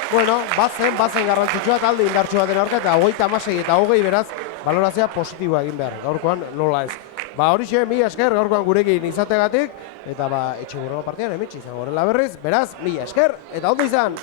Bueno, bazen garrantzitsua, talde indartsu baten aurka, eta 36 eta 20 beraz, balorazioa positiboa egin behar, gaurkoan nola ez. Horixe, mila esker gaurkoan gurekin izategatik, eta etxe burrego partidan emitsi izango horrela berriz, beraz, mila esker, eta ondo izan!